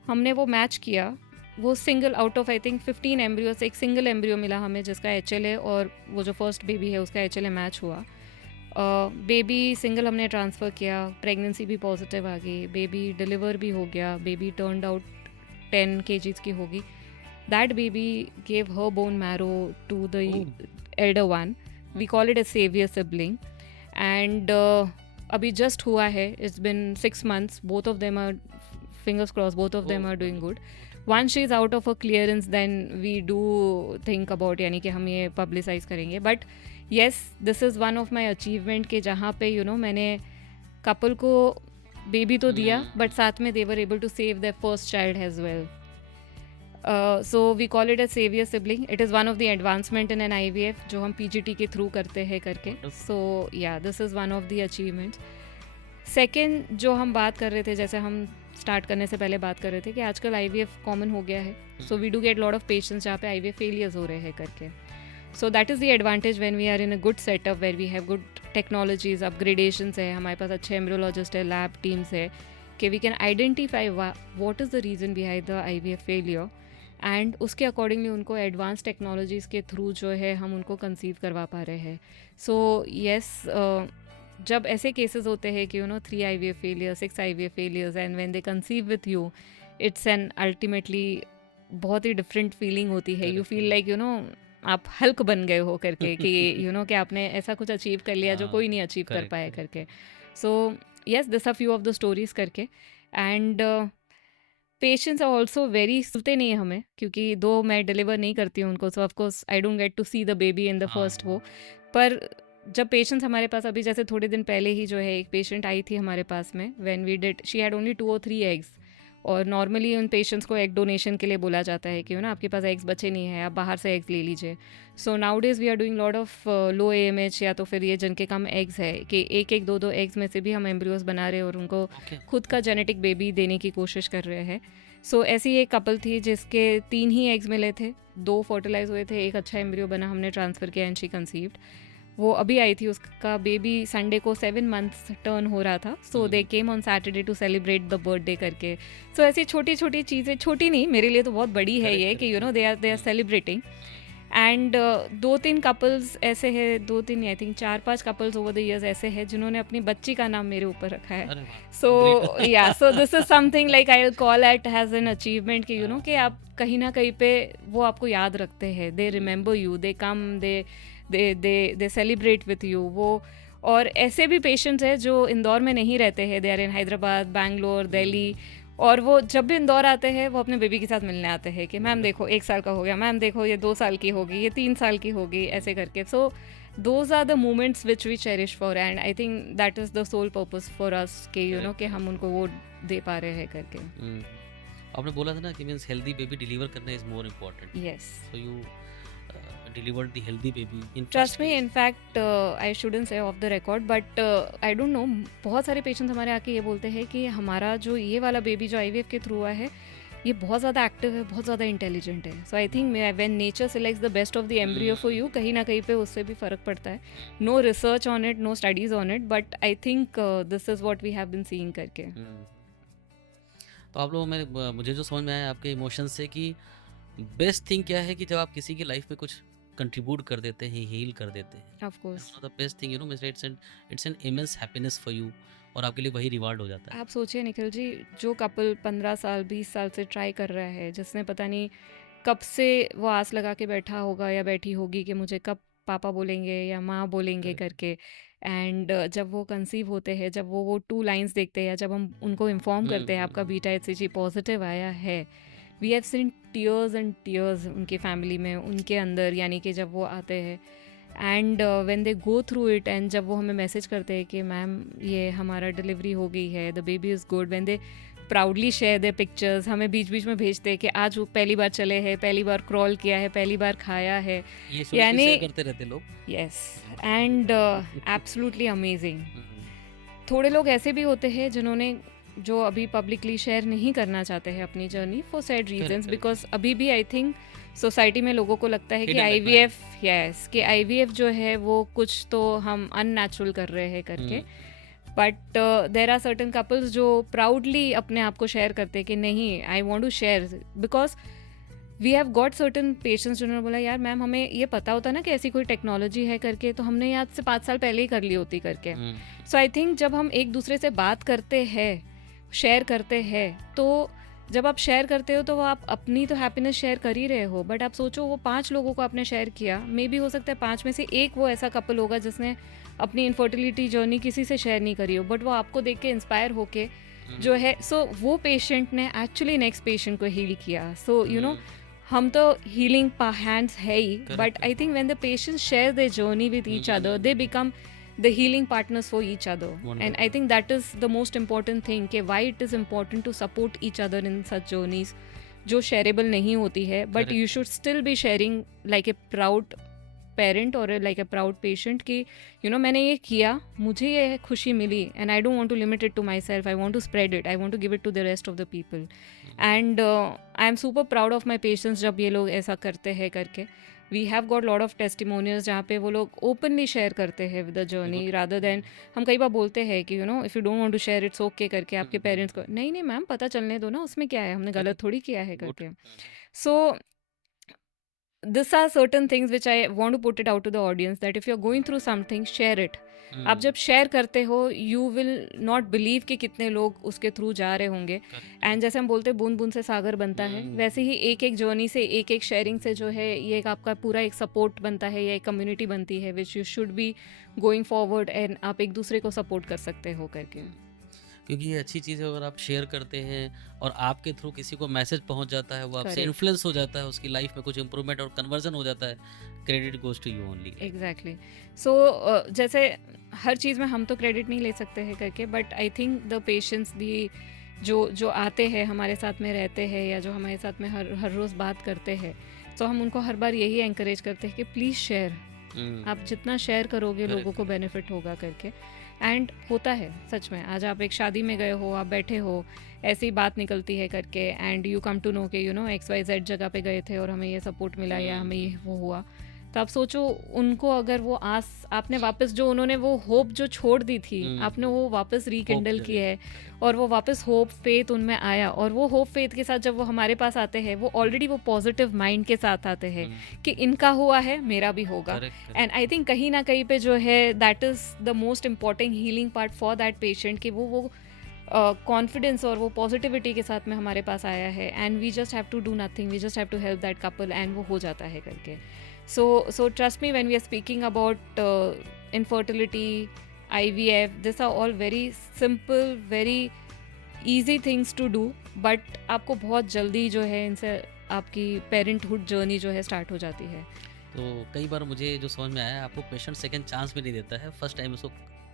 हमने वो मैच किया, वो single out of I think 15 embryo से एक सिंगल एम्ब्रियो मिला हमें जिसका HLA और वो जो फर्स्ट बेबी है उसका HLA मैच हुआ. बेबी सिंगल हमने ट्रांसफ़र किया, प्रेगनेंसी भी पॉजिटिव आ गई, बेबी डिलीवर भी हो गया, बेबी टर्नड आउट 10 kgs की होगी. That baby gave her bone marrow to the elder one. We call it a savior sibling. And अभी just हुआ है, it's been 6 months. Both of them are, fingers crossed, both of them are doing good. Once she is out of her clearance, then we do think about यानी कि हम ये publicize करेंगे. But yes, this is one of my achievement कि जहाँ पे मैंने couple को baby तो दिया, but साथ में they were able to save their first child as well. So we call it a savior sibling. It is one of the advancement in an IVF जो हम PGT के थ्रू करते हैं करके. So yeah, this is one of the achievements. Second जो हम बात कर रहे थे, जैसे हम स्टार्ट करने से पहले बात कर रहे थे कि आजकल IVF कॉमन हो गया है. So we do get lot of patients जहाँ पे IVF failures हो रहे हैं करके. So that is the advantage when we are in a good setup where we have good technologies, upgradations है, हमारे पास अच्छे embryologist है, lab teams है, कि we can identify what is the reason behind the IVF failure and उसके accordingly उनको advanced technologies के through जो है हम उनको conceive करवा पा रहे हैं. So yes, जब ऐसे cases होते हैं कि 3 IVF failures, 6 IVF failures and when they conceive with you, it's an ultimately बहुत ही different feeling होती है. You feel like आप हल्क बन गए हो करके कि कि आपने ऐसा कुछ अचीव कर लिया जो कोई नहीं अचीव कर पाया करके. So yes, this are few of the stories करके. And patients are also very, सुनते नहीं हमें क्योंकि दो मैं डिलीवर नहीं करती हूँ उनको, so of course I don't get to see the baby in the first वो. पर जब पेशेंट्स हमारे पास, अभी जैसे थोड़े दिन पहले ही जो है एक पेशेंट आई थी हमारे पास में, when we did, she had only 2 or 3 eggs. और नॉर्मली उन पेशेंट्स को एग डोनेशन के लिए बोला जाता है कि आपके पास एग्स बचे नहीं है, आप बाहर से एग्स ले लीजिए. So nowadays we are doing lot of low AMH या तो फिर ये जिनके कम एग्स है कि 1-2 एग्स में से भी हम एम्ब्रियोज बना रहे हैं और उनको खुद का जेनेटिक बेबी देने की कोशिश कर रहे हैं. सो ऐसी एक कपल थी जिसके 3 ही एग्स मिले थे, 2 फर्टिलाइज हुए थे, एक अच्छा एम्ब्रियो बना, हमने ट्रांसफ़र किया एंड शी कंसीव्ड. वो अभी आई थी, उसका बेबी संडे को 7 months टर्न हो रहा था. So they came on Saturday to celebrate the birthday करके. सो ऐसी छोटी छोटी चीज़ें, छोटी नहीं, मेरे लिए तो बहुत बड़ी है ये कि they are celebrating. And 2-3 couples ऐसे हैं, 2-3 I think 4-5 couples over the years ऐसे हैं जिन्होंने अपनी बच्ची का नाम मेरे ऊपर रखा है. सो yeah, so this is something like I will call it has an achievement कि कि आप कहीं ना कहीं पे वो आपको याद रखते हैं. They remember you, they come, they celebrate with you. वो और ऐसे भी पेशेंट्स हैं जो इंदौर में नहीं रहते हैं, they are in Hyderabad, Bangalore, Delhi, और वो जब भी इंदौर आते हैं वो अपने बेबी के साथ मिलने आते हैं कि मैम देखो 1 साल का हो गया, मैम देखो ये 2 साल की होगी, ये 3 साल की होगी, ऐसे करके. So those are the moments which we cherish for, and I think that is the sole purpose for us कि कि हम उनको वो दे पा रहे हैं करके. आपने बोला था ना कि मींस हेल्दी बेबी डिलीवर करना is more important. Yes, so you delivered the healthy baby in trust me, in fact I shouldn't say off the record but I don't know, बहुत सारे पेशेंट्स हमारे आके ये बोलते हैं कि हमारा जो ये वाला बेबी जो IVF के थ्रू हुआ है ये बहुत ज़्यादा एक्टिव है, बहुत ज़्यादा इंटेलिजेंट है. So I think when nature selects the best of the embryo for you, कहीं ना कहीं पे उससे भी फ़र्क पड़ता है. No research on it, no studies on it, but I think this is what we have been seeing करके. तो आप लोगों में मुझे जो समझ में आया आपके इमोशन से कि बेस्ट थिंग क्या है कि जब आप किसी की लाइफ में कुछ कंट्रीब्यूट कर देते हैं, हील कर देते हैं. Of course the best thing it's an immense happiness for you, और आपके लिए वही रिवार्ड हो जाता है. आप सोचिए निखिल जी, जो कपल 15 साल 20 साल से ट्राई कर रहा है, जिसने पता नहीं कब से वो आस लगा के बैठा होगा या बैठी होगी कि मुझे कब पापा बोलेंगे या माँ बोलेंगे करके, एंड जब वो कंसीव होते हैं, जब वो 2 लाइंस देखते हैं या जब हम उनको इन्फॉर्म करते हैं आपका बीटा HCG पॉजिटिव आया है, we have seen tears and tears उनकी फैमिली में, उनके अंदर, यानी कि जब वो आते हैं and when they go through it, and जब वो हमें मैसेज करते हैं कि मैम ये हमारा डिलीवरी हो गई है, the baby is good, when they proudly share their pictures, हमें बीच बीच में भेजते हैं कि आज वो पहली बार चले हैं, पहली बार क्रॉल किया है, पहली बार खाया है, यानी करते रहते लोग. Yes, and absolutely amazing. थोड़े लोग ऐसे भी होते हैं जिन्होंने जो अभी पब्लिकली शेयर नहीं करना चाहते हैं अपनी journey for sad reasons, because अभी भी आई थिंक सोसाइटी में लोगों को लगता है कि IVF जो है वो कुछ तो हम अननेचुरल कर रहे हैं करके. But there are certain couples जो प्राउडली अपने आप को शेयर करते हैं कि नहीं, I want to share, because we have got certain patients जिन्होंने बोला यार मैम हमें ये पता होता ना कि ऐसी कोई टेक्नोलॉजी है करके, तो हमने आज से 5 साल पहले ही कर ली होती करके. सो आई थिंक जब हम एक दूसरे से बात करते हैं, शेयर करते हैं, तो जब आप शेयर करते हो तो वो आप अपनी तो हैप्पीनेस शेयर कर ही रहे हो, बट आप सोचो वो 5 लोगों को आपने शेयर किया, मे बी हो सकता है 5 में से एक वो ऐसा कपल होगा जिसने अपनी इनफर्टिलिटी जर्नी किसी से शेयर नहीं करी हो, बट वो आपको देख के इंस्पायर होके जो है, सो वो पेशेंट ने एक्चुअली नेक्स्ट पेशेंट को हील किया. सो हम तो हीलिंग हैंड्स है ही, but I think when the patients share their journey with each other, they become the healing partners for each other. Wonderful. And I think that is the most important thing कि why it is important to support each other in such journeys जो shareable नहीं होती है, but you should still be sharing like a proud parent or like a proud patient कि मैंने ये किया, मुझे ये खुशी मिली, and I don't want to limit it to myself, I want to spread it, I want to give it to the rest of the people. And I am super proud of my patients जब ये लोग ऐसा करते हैं करके. We have got lot of testimonials जहाँ पे वो लोग ओपनली शेयर करते हैं with the journey rather than हम कई बार बोलते हैं कि if you don't want to share it's okay करके आपके पेरेंट्स को नहीं नहीं मैम पता चलने दो ना, उसमें क्या है, हमने गलत थोड़ी किया है गुड। करके. So these are certain things which I want to put it out to the audience that if you're going through something, share it. आप जब शेयर करते हो यू विल नॉट बिलीव कि कितने लोग उसके थ्रू जा रहे होंगे. एंड जैसे हम बोलते हैं बूंद बूंद से सागर बनता है, वैसे ही एक एक जर्नी से एक एक शेयरिंग से जो है ये एक आपका पूरा एक सपोर्ट बनता है, या एक कम्युनिटी बनती है which you should be going forward and आप एक दूसरे को सपोर्ट कर सकते हो करके. क्योंकि ये अच्छी चीज़ है अगर आप शेयर करते हैं और आपके थ्रू किसी को मैसेज पहुंच जाता है, वो आपसे Correct. इन्फ्लुएंस हो जाता है, उसकी लाइफ में कुछ इंप्रूवमेंट और कन्वर्जन हो जाता है, credit goes to you only. Exactly. So जैसे हर चीज़ में हम तो क्रेडिट नहीं ले सकते हैं करके, but I think the patients भी जो आते हैं हमारे साथ में रहते हैं या जो हमारे साथ में हर रोज़ बात करते हैं, तो हम उनको हर बार यही एंकरेज करते हैं कि प्लीज़ शेयर. आप जितना शेयर करोगे Correct. लोगों को बेनिफिट होगा करके. एंड होता है सच में. आज आप एक शादी में गए हो, आप बैठे हो, ऐसी बात निकलती है करके and you come to know के XYZ जगह पे गए थे और हमें ये सपोर्ट मिला या हमें ये वो हुआ. तो आप सोचो उनको अगर वो आस आपने वापस जो उन्होंने वो होप जो छोड़ दी थी आपने वो वापस रिकिंडल की है और वो वापस होप फेथ उनमें आया, और वो होप फेथ के साथ जब वो हमारे पास आते हैं वो ऑलरेडी वो पॉजिटिव माइंड के साथ आते हैं कि इनका हुआ है मेरा भी होगा. एंड आई थिंक कहीं ना कहीं पे जो है that is the most important healing part for that patient कि वो कॉन्फिडेंस और वो पॉजिटिविटी के साथ में हमारे पास आया है and we just have to do nothing, we just have to help that couple and वो हो जाता है करके. So trust me when we are speaking about infertility, IVF, these are all very simple, very easy things to do, but आपको बहुत जल्दी जो है इनसे आपकी पेरेंटहुड जर्नी जो है स्टार्ट हो जाती है. तो कई बार मुझे जो समझ में आया है, आपको पेशेंट सेकंड चांस भी नहीं देता है, फर्स्ट टाइम उसको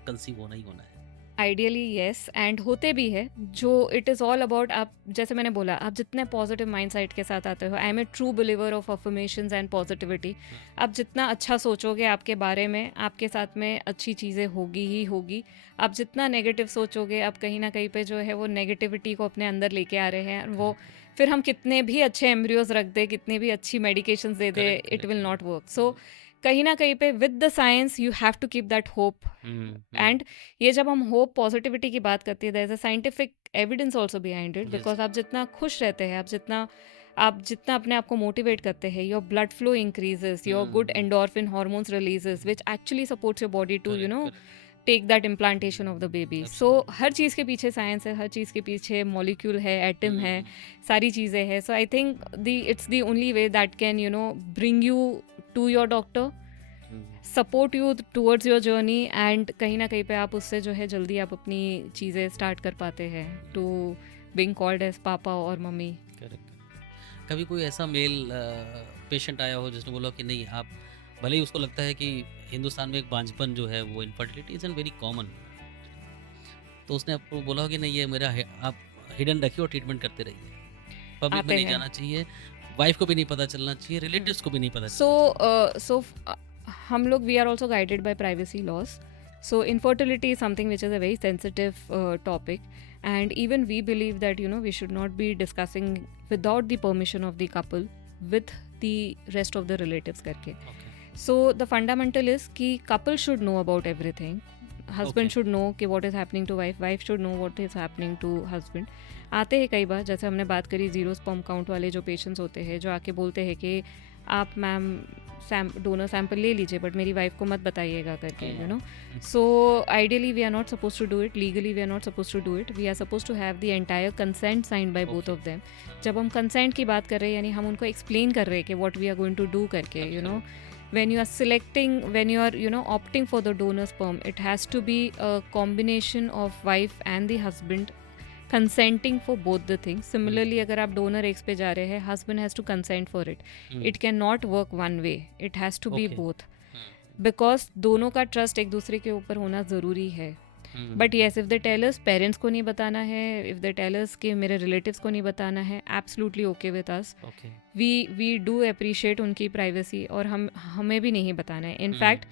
कंसीव होना ही होना है. आइडियली येस, एंड होते भी है. जो इट इज़ ऑल अबाउट आप जैसे मैंने बोला आप जितने पॉजिटिव माइंड सेट के साथ आते हो, I am a true believer of affirmations and positivity. आप जितना अच्छा सोचोगे आपके बारे में, आपके साथ में अच्छी चीज़ें होगी ही होगी. आप जितना नेगेटिव सोचोगे आप कहीं ना कहीं पे जो है वो नेगेटिविटी को अपने अंदर लेके आ रहे हैं, और वो फिर हम कितने भी अच्छे एम्ब्रियोज रख दे, कितनी भी अच्छी मेडिकेशंस दे दे, it will not work. So कहीं ना कहीं पे with the science you have to keep that hope. And ये जब हम होप पॉजिटिविटी की बात करते हैं, there is a scientific evidence also behind it, because आप जितना खुश रहते हैं, आप जितना अपने आप को मोटिवेट करते हैं, your blood flow increases, your good endorphin hormones releases which actually supports your body to take that implantation of the baby. So हर चीज़ के पीछे साइंस है, हर चीज़ के पीछे मॉलिक्यूल है, एटम है, सारी चीज़ें हैं. So I think it's the only way that can bring you to your doctor, support you towards your journey, and कहीं ना कहीं पे आप उससे जो है जल्दी आप अपनी चीज़ें स्टार्ट कर पाते हैं टू बीइंग कॉल्ड एज पापा और मम्मी. कभी कोई ऐसा मेल पेशेंट आया हो जिसने बोला कि नहीं, आप भले ही उसको लगता है कि हिंदुस्तान में एक बांझपन जो है वो infertility is an very common, तो उसने आपको बोला हो कि नहीं ये मेरा आप हिडन रखिए और ट्रीटमेंट करते रहिए, पब्लिक में नहीं जाना चाहिए, वाइफ को भी नहीं पता चलना चाहिए, रिलेटिव्स को भी नहीं पता चलना. सो हम लोग we are also guided by privacy laws. So infertility is something which is a very sensitive topic, and even we believe that we should not be discussing without the permission of the couple with the rest of the relatives karke. So the fundamental is ki couple should know about everything. Husband should know कि what is happening to wife, wife should know what is happening to husband. आते हैं कई बार, जैसे हमने बात करी zero sperm count वाले जो पेशेंट्स होते हैं जो आके बोलते हैं कि आप मैम डोनर सैंपल ले लीजिए बट मेरी वाइफ को मत बताइएगा करके. So ideally we are not suppose to do it, legally we are not suppose to do it, we are suppose to have the entire consent signed by both of them. जब हम consent की बात कर रहे हैं यानी हम उनको एक्सप्लेन कर रहे हैं कि what we are going to do करके. When you are selecting, when you are opting for the donor sperm, it has to be a combination of wife and the husband consenting for both the things. Similarly, अगर आप donor eggs पे जा रहे हैं, husband has to consent for it. It cannot work one way. It has to be both. Because दोनों का trust एक दूसरे के ऊपर होना ज़रूरी है. But yes, if they tell us parents को नहीं बताना है, इफ़ दे टेल अस कि मेरे रिलेटिव्स को नहीं बताना है, absolutely okay with us. We do appreciate उनकी प्राइवेसी और हमें भी नहीं बताना है. In fact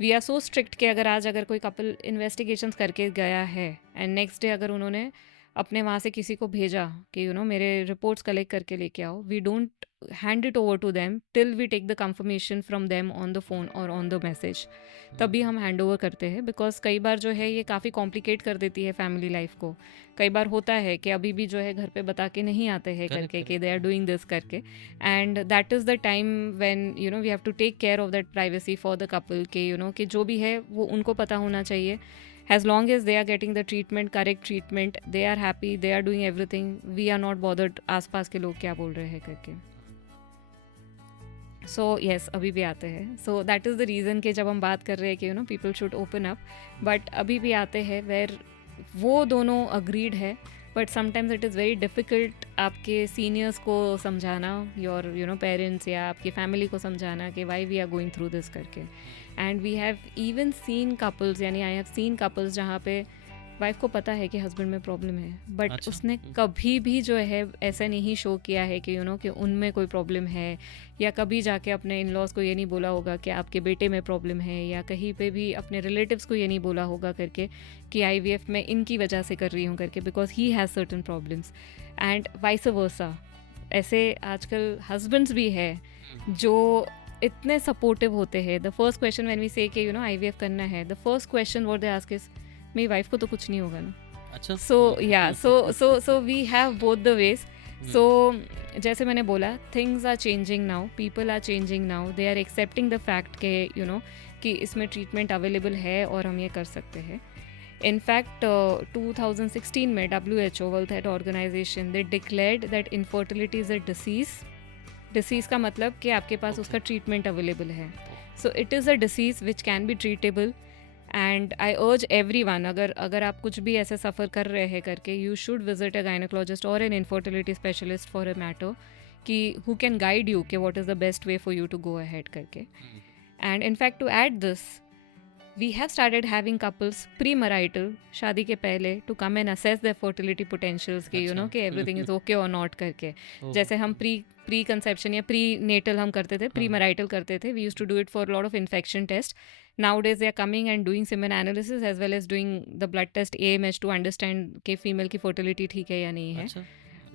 we are so strict कि अगर कोई कपल इन्वेस्टिगेशंस करके गया है एंड नेक्स्ट डे अगर उन्होंने अपने वहाँ से किसी को भेजा कि मेरे रिपोर्ट्स कलेक्ट करके लेके आओ, we don't hand it over to them till we take the confirmation from them on the phone और ऑन द मैसेज, तभी हम हैंड ओवर करते हैं। बिकॉज कई बार जो है ये काफ़ी कॉम्प्लिकेट कर देती है फैमिली लाइफ को। कई बार होता है कि अभी भी जो है घर पे बता के नहीं आते हैं Correct, करके कि correct. They are doing this करके, and that is the time when we have to take care of that privacy for the couple के कि जो भी है वो उनको पता होना चाहिए। As long as they are getting the treatment, correct treatment, they are happy, they are doing everything, we are not bothered आसपास के लोग क्या बोल रहे हैं करके। सो येस, अभी भी आते हैं। So that is the reason कि जब हम बात कर रहे हैं कि people should open up, but अभी भी आते हैं वेर वो दोनों अग्रीड है, but sometimes it is very difficult आपके सीनियर्स को समझाना, योर पेरेंट्स या आपकी फैमिली को समझाना कि why we are going through this करके। And we have even seen couples, यानी आई हैव सीन कपल्स जहाँ पे वाइफ को पता है कि हस्बैंड में प्रॉब्लम है, बट अच्छा। उसने कभी भी जो है ऐसा नहीं शो किया है कि कि उनमें कोई प्रॉब्लम है, या कभी जाके अपने इन लॉज को ये नहीं बोला होगा कि आपके बेटे में प्रॉब्लम है, या कहीं पे भी अपने रिलेटिव्स को ये नहीं बोला होगा करके कि IVF में इनकी वजह से कर रही हूँ करके, because he has certain problems, and vice versa. ऐसे आजकल हस्बैंड्स भी है जो इतने सपोर्टिव होते हैं। The first question when we say कि IVF करना है, the first question what they ask is, मेरी वाइफ को तो कुछ नहीं होगा ना। अच्छा। So yeah so we have both the ways. So जैसे मैंने बोला, things are changing now, people are changing now, they are accepting the fact के कि इसमें ट्रीटमेंट अवेलेबल है और हम ये कर सकते हैं। इनफैक्ट 2016 में WHO, world health organisation, they declared that infertility is a disease का मतलब कि आपके पास उसका ट्रीटमेंट अवेलेबल है। So it is a disease which can be treatable, and I urge every one, अगर आप कुछ भी ऐसे सफ़र कर रहे हैं करके, you should visit a gynaecologist और an infertility specialist for a matter, कि हु कैन गाइड यू कि what is the best way for you to go ahead करके। And in fact, to add this, we have started having couples pre-marital, शादी के पहले, to come and assess their fertility potentials कि अच्छा। कि everything is okay or not करके। ओह। जैसे हम प्री कंसेप्शन या प्री नेटल हम करते थे, प्री मैरिटल करते थे, we used to do it for a lot of infection test. Nowadays they are coming and doing semen analysis as well as doing the blood test AMH to understand कि female की fertility ठीक है या नहीं है। अच्छा।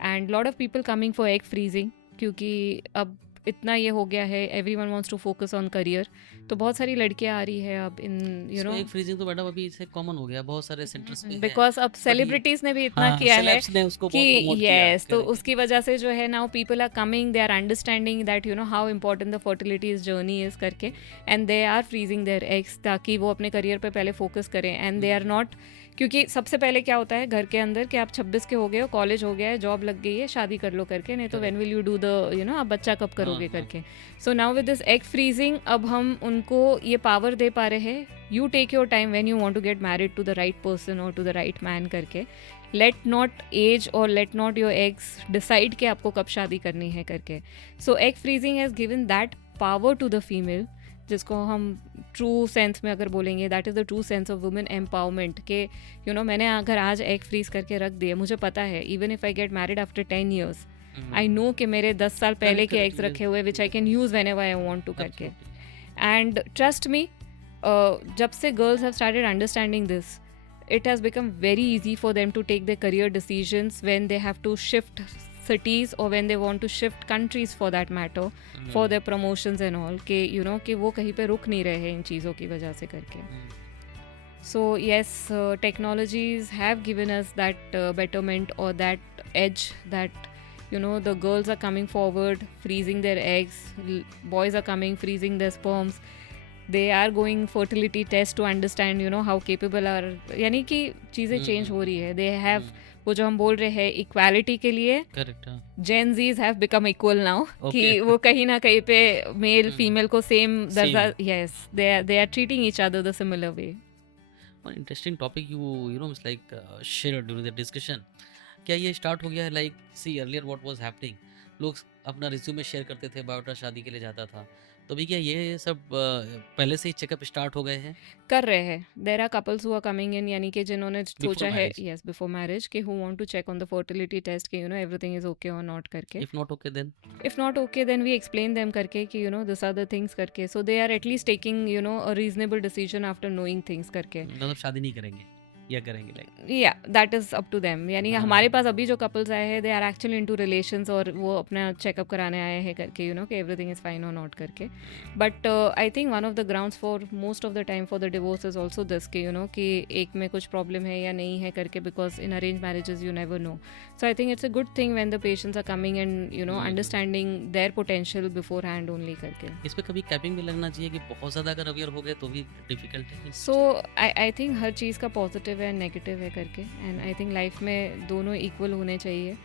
And lot of people coming for egg freezing, क्योंकि अब इतना ये हो गया है, everyone wants to focus on career, तो बहुत सारी लड़कियां आ रही है अब इन एग फ्रीजिंग तो मैडम अभी इसे कॉमन हो गया, बहुत सारे सेंटर्स पे है। बिकॉज अब सेलिब्रिटीज ने भी इतना हाँ, किया है celebs ने उसको बहुत कि promote किया, यस, तो correct। उसकी वजह से जो है now people are coming, they are understanding that how important the fertility is journey is करके, and they are freezing their eggs ताकि वो अपने करियर पे पहले फोकस करें, एंड दे आर नॉट, क्योंकि सबसे पहले क्या होता है घर के अंदर कि आप 26 के हो गए हो, कॉलेज हो गया है, जॉब लग गई है, शादी कर लो करके, नहीं तो when will you do the आप बच्चा कब करोगे हाँ। करके। So now with this egg freezing अब हम उनको ये पावर दे पा रहे हैं, you take your time when you want to get married to the right person और टू द राइट मैन करके, लेट नॉट एज और let not your eggs decide कि आपको कब शादी करनी है करके। So egg freezing has given that power to the female, जिसको हम ट्रू सेंस में अगर बोलेंगे, that is the true sense of women empowerment के मैंने अगर आज एग फ्रीज करके रख दिए, मुझे पता है even if I get married after 10 years, I know कि मेरे 10 साल पहले के एग्स रखे हुए which I can use whenever I want to करके। एंड ट्रस्ट मी, जब से girls have started understanding this, it has become very easy for them to take their career decisions when they have to shift cities or when they want to shift countries for that matter, for their promotions and all, कि कि वो कहीं पे रुक नहीं रहे हैं इन चीज़ों की वजह से करके। So yes, technologies have given us that betterment or that edge that the girls are coming forward, freezing their eggs, boys are coming, freezing their sperms, they are going fertility test to understand how capable are, यानी कि चीज़ें change हो रही है। they have वो जो हम बोल रहे हैं इक्वालिटी के लिए, correct. Gen Zs have become equal now, Okay. कि वो कहीं ना कहीं पे मेल फीमेल को सेम दर्जा, Same. yes, they are treating each other the similar way. One interesting topic you it's like shared during the discussion, क्या ये स्टार्ट हो गया है, like see earlier what was happening, लोग अपना रिज्यूमे शेयर करते थे, बायोडा शादी के लिए जाता था, तो भी क्या ये सब पहले से ही चेकअप स्टार्ट हो गए हैं? कर रहे हैं, there are couples who are coming in, यानी कि जिन्होंने सोचा है marriage. यस बिफोर मैरिज कि who want to check on the fertility test कि एवरीथिंग इज ओके और नॉट करके, if not okay then if not okay then we explain them करके कि दिस आर द थिंग्स करके, so they are at least taking a reasonable decision after knowing things करके। मतलब शादी नहीं करेंगे? या करेंगे लाइक? या that is up to them. यानी हमारे पास अभी जो कपल्स आए हैं, they are actually into relations और वो अपना चेकअप कराने आए हैं करके, यू नो कि एवरीथिंग इज़ फाइन और नॉट करके। But I think one of the grounds for most of the time for the divorce is also this कि यू नो कि एक में कुछ प्रॉब्लम है या नहीं है करके, because in arrange marriages you never know. So I think it's a good thing when the patients are coming and you know understanding their potential beforehand only करके। इस पे कभी कैपिंग भी लगना चाहिए कि बहुत ज़्यादा अगर अवेयर हो गए तो भी डिफिकल्ट है? सो आई थिंक हर चीज़ का पॉजिटिव है नेगेटिव है करके, एंड आई थिंक लाइफ में दोनों इक्वल होने चाहिए।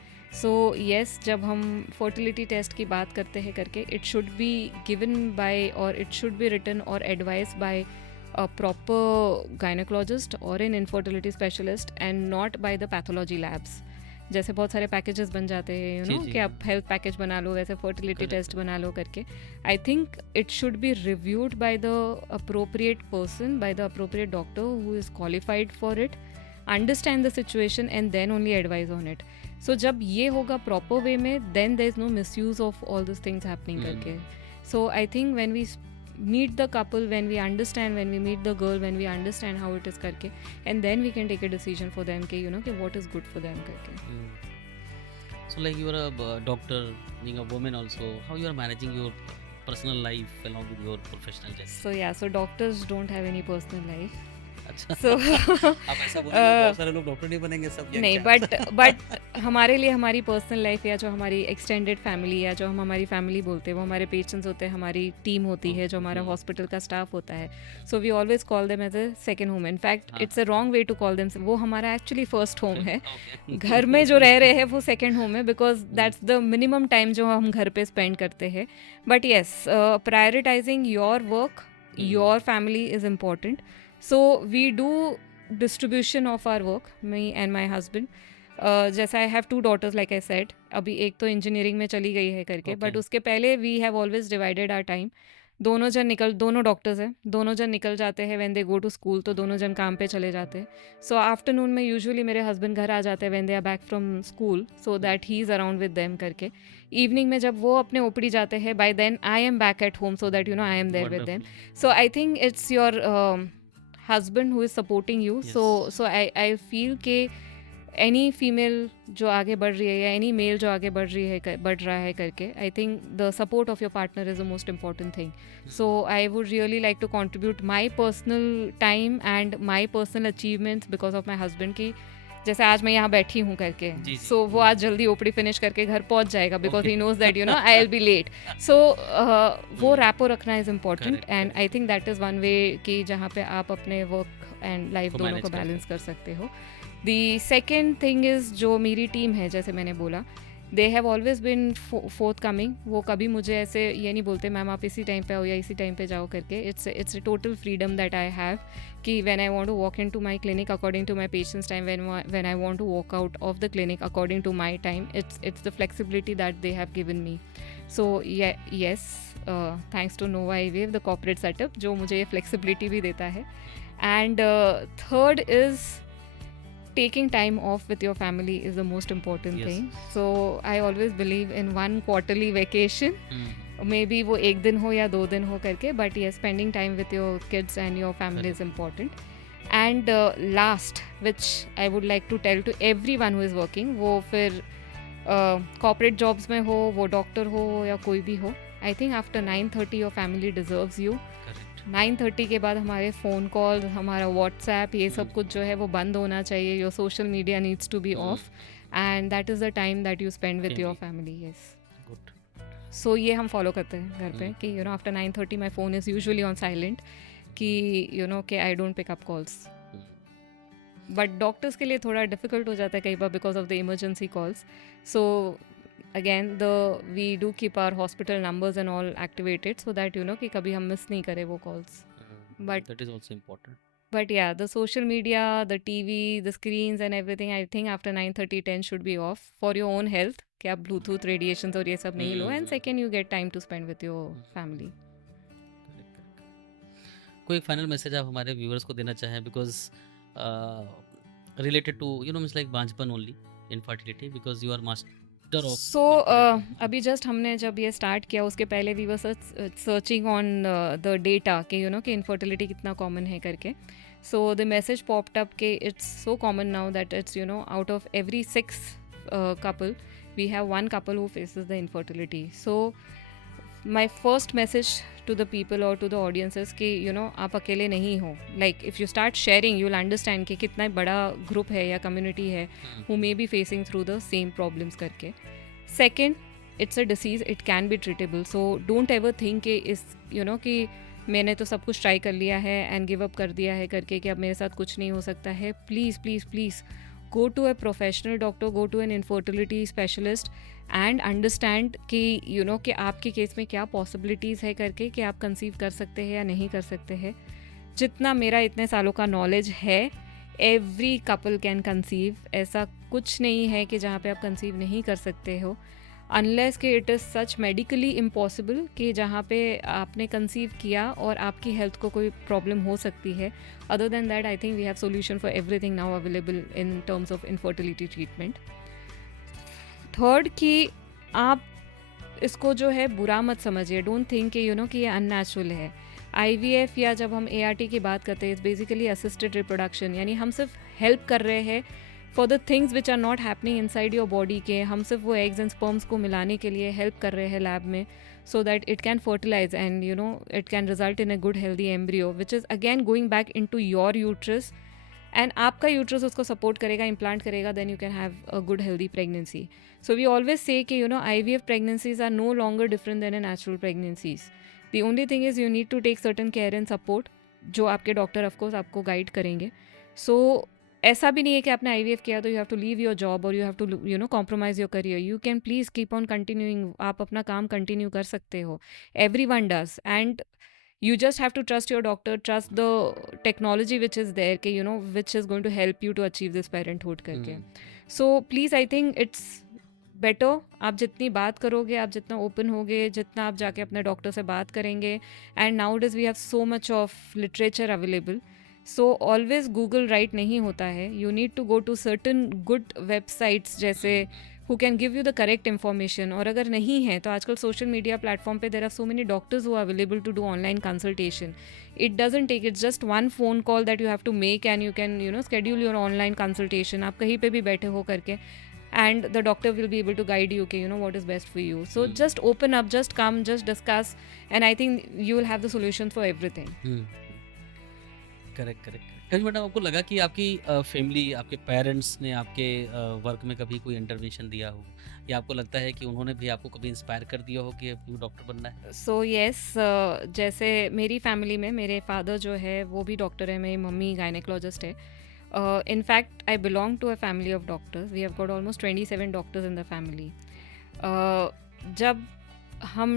सो येस, जब हम फर्टिलिटी टेस्ट की बात करते हैं करके, it should be given by और इट शुड बी रिटन और advice by a proper gynecologist or an infertility specialist and not by the pathology labs। जैसे बहुत सारे पैकेजेस बन जाते हैं यू नो जी। कि आप हेल्थ पैकेज बना लो, वैसे फर्टिलिटी Correct. टेस्ट बना लो करके। I think it should be reviewed by the appropriate person, by the appropriate doctor who is qualified for it, understand the situation and then only advise on it. So जब ये होगा proper way में, then there is no misuse of all this things happening करके। So I think when we meet the couple, when we understand, when we meet the girl, when we understand how it is karke, and then we can take a decision for them कि you know कि what is good for them करके। So like you are a doctor, being a woman also, how you are managing your personal life along with your professional life? So yeah, so doctors don't have any personal life। अच्छा। So आप ऐसा बोलेंगे बहुत सारे लोग doctor नहीं बनेंगे सब young नहीं, chaps। बट हमारे लिए हमारी पर्सनल लाइफ या जो हमारी एक्सटेंडेड फैमिली या जो हम हमारी फैमिली बोलते हैं, वो हमारे पेशेंट्स होते हैं, हमारी टीम होती है, जो हमारा हॉस्पिटल का स्टाफ होता है। So we always call them as a second home. In fact it's a wrong way to call them, वो हमारा एक्चुअली फर्स्ट होम है। Okay. घर में जो रह रहे हैं वो सेकेंड होम है, because that's the minimum time जो हम घर पे स्पेंड करते हैं। But yes, prioritising your work, your family is important. So we do distribution of our work, me and my husband। जैसे I have 2 daughters like I said, अभी एक तो इंजीनियरिंग में चली गई है करके, बट Okay. उसके पहले we have always divided our time. दोनों डॉक्टर्स हैं, दोनों जन निकल जाते हैं when they go to school, तो दोनों जन काम पे चले जाते हैं। सो आफ्टरनून में यूजुअली मेरे हस्बैंड घर आ जाते हैं when they are back from school, so that he is around with them करके। इवनिंग में जब वो अपने ओपड़ी जाते हैं, by then I am back at home, so that you know I am there with them. Wonderful. So I think it's your husband who is supporting you। Yes. So I feel कि any female जो आगे बढ़ रही है या any male जो आगे बढ़ रहा है करके, I think the support of your partner is the most important thing। So I would really like to contribute my personal time and my personal achievements because of my husband की जैसे आज मैं यहाँ बैठी हूँ करके, जी। सो वो आज जल्दी ओपड़ी फिनिश करके घर पहुँच जाएगा, because Okay. He knows that you know I will be late. So वो रैपो रखना is important, Correct, and correct. I think that is one way कि जहाँ पे आप अपने वर्क एंड लाइफ को दोनों manage को कर बैलेंस कर सकते हो। दी सेकेंड थिंग इज़ जो मेरी टीम है, जैसे मैंने बोला, दे have always been fourth coming. वो कभी मुझे ऐसे ये नहीं बोलते मैम आप इसी टाइम पे आओ या इसी टाइम पे जाओ करके। It's a total freedom that I have कि when I want to walk into my clinic according to my patients time, when I want to walk out of the clinic according to my time, it's the flexibility that they have given me. So yes, thanks to Nova IVF, the corporate setup, जो मुझे ये flexibility भी देता है। And third is taking time off with your family is the most important Yes. thing। So I always believe in one quarterly vacation, maybe वो एक दिन हो या 2 दिन हो करके, but yes, spending time with your kids and your family is important। And last, which I would like to tell to everyone who is working, वो फिर corporate jobs में हो, वो डॉक्टर हो या कोई भी हो, I think after 9:30 your family deserves you। Correct. 9:30 के बाद हमारे फ़ोन कॉल, हमारा व्हाट्सएप, ये सब कुछ जो है वो बंद होना चाहिए। Your social media needs to be off, and that is the time that you spend with your family. Yes, Good. So ये हम फॉलो करते हैं घर पे कि you know after 9:30 my phone is usually on silent, कि you know कि I don't pick up calls. But doctors के लिए थोड़ा डिफिकल्ट हो जाता है कई बार because of the emergency calls. So again we do keep our hospital numbers and all activated so that you know कि कभी हम मिस नहीं करें वो calls। But- that is also important। But yeah, the social media, the TV, the screens and everything, I think after 9:30, 10 should be off for your own health कि आप Bluetooth radiations और ये सब नहीं लो, and second you get time to spend with your family। कोई एक final message आप हमारे व्यूअर्स को देना चाहें, because related to you know means like बांझपन only, infertility, because you are master of. So अभी जस्ट हमने जब ये स्टार्ट किया उसके पहले we were searching on the data कि यू नो कि इनफर्टिलिटी कितना कॉमन है करके। So the message popped up कि it's so common now that it's, you know, out of every 6 couple, we have one couple who faces the infertility. So my first message to the people or to the audiences कि you know आप अकेले नहीं हो. Like if you start sharing, you'll understand कि कितना बड़ा group है या community है who may be facing through the same problems करके. Second, it's a disease, it can be treatable. So don't ever think कि इस you know कि मैंने तो सब कुछ ट्राई कर लिया है एंड गिव अप कर दिया है करके कि अब मेरे साथ कुछ नहीं हो सकता है. Please please please go to a professional doctor, go to an infertility specialist and understand कि यू नो कि आपके केस में क्या पॉसिबिलिटीज़ है करके कि आप कंसीव कर सकते हैं या नहीं कर सकते हैं. जितना मेरा इतने सालों का नॉलेज है, एवरी कपल कैन कंसीव. ऐसा कुछ नहीं है कि जहाँ पे आप कंसीव नहीं कर सकते हो, अनलेस कि it is such medically impossible कि जहाँ पे आपने कंसीव किया और आपकी हेल्थ को कोई प्रॉब्लम हो सकती है. Other than that I think we have solution for everything now available in terms of infertility treatment. Third कि आप इसको जो है बुरा मत समझिए. डोंट थिंक कि यू नो कि ये अननेचुरल है. IVF या जब हम ART की बात करते हैं, इट्स बेसिकली असिस्टेड रिप्रोडक्शन, यानी हम सिर्फ हेल्प कर रहे हैं for the things which are not happening inside your body के. हम सिर्फ वो एग्स एंड स्पर्म्स को मिलाने के लिए हेल्प कर रहे हैं लैब में, so that it can fertilise and you know it can result in a good healthy embryo which is again going back into your uterus and आपका uterus उसको सपोर्ट करेगा, इम्प्लांट करेगा, then you can have a good healthy pregnancy. So we always say कि you know IVF pregnancies are no longer different than a natural pregnancies. The only thing is you need to take certain care and support, जो आपके doctor of course आपको guide करेंगे. सो ऐसा भी नहीं है कि आपने IVF किया तो you have to leave your job और you have to you know compromise your career. You can please keep on continuing. आप अपना काम कंटिन्यू कर सकते हो. Everyone does and you just have to trust your doctor, trust the technology which is there कि you know which is going to help you to achieve this parenthood करके. So please I think it's better, आप जितनी बात करोगे, आप जितना open होगे, जितना आप जाके अपने डॉक्टर से बात करेंगे. And nowadays we have so much of literature available, so always Google right नहीं होता है. You need to go to certain good websites जैसे who can give you the correct information. और अगर नहीं है तो आजकल सोशल मीडिया प्लेटफॉर्म पे there are so many doctors who are available to do online consultation. It doesn't take, it's just one phone call that you have to make and you can you know schedule your online consultation. आप कहीं पे भी बैठे हो करके and the doctor will be able to guide you कि you know what is best for you. So just open up, just come, just discuss and I think you will have the solutions for everything. Correct correct. कभी madam आपको लगा कि आपकी family, आपके parents ने आपके work में कभी कोई इंटरवेंशन दिया हो, या आपको लगता है कि उन्होंने भी आपको कभी इंस्पायर कर दिया हो कि अब डॉक्टर बनना है? सो येस, जैसे मेरी फैमिली में मेरे फादर जो है वो भी डॉक्टर है, मेरी मम्मी गायनेकोलॉजिस्ट है. In fact, I belong to a family of doctors. We have got almost 27 doctors in the family. जब हम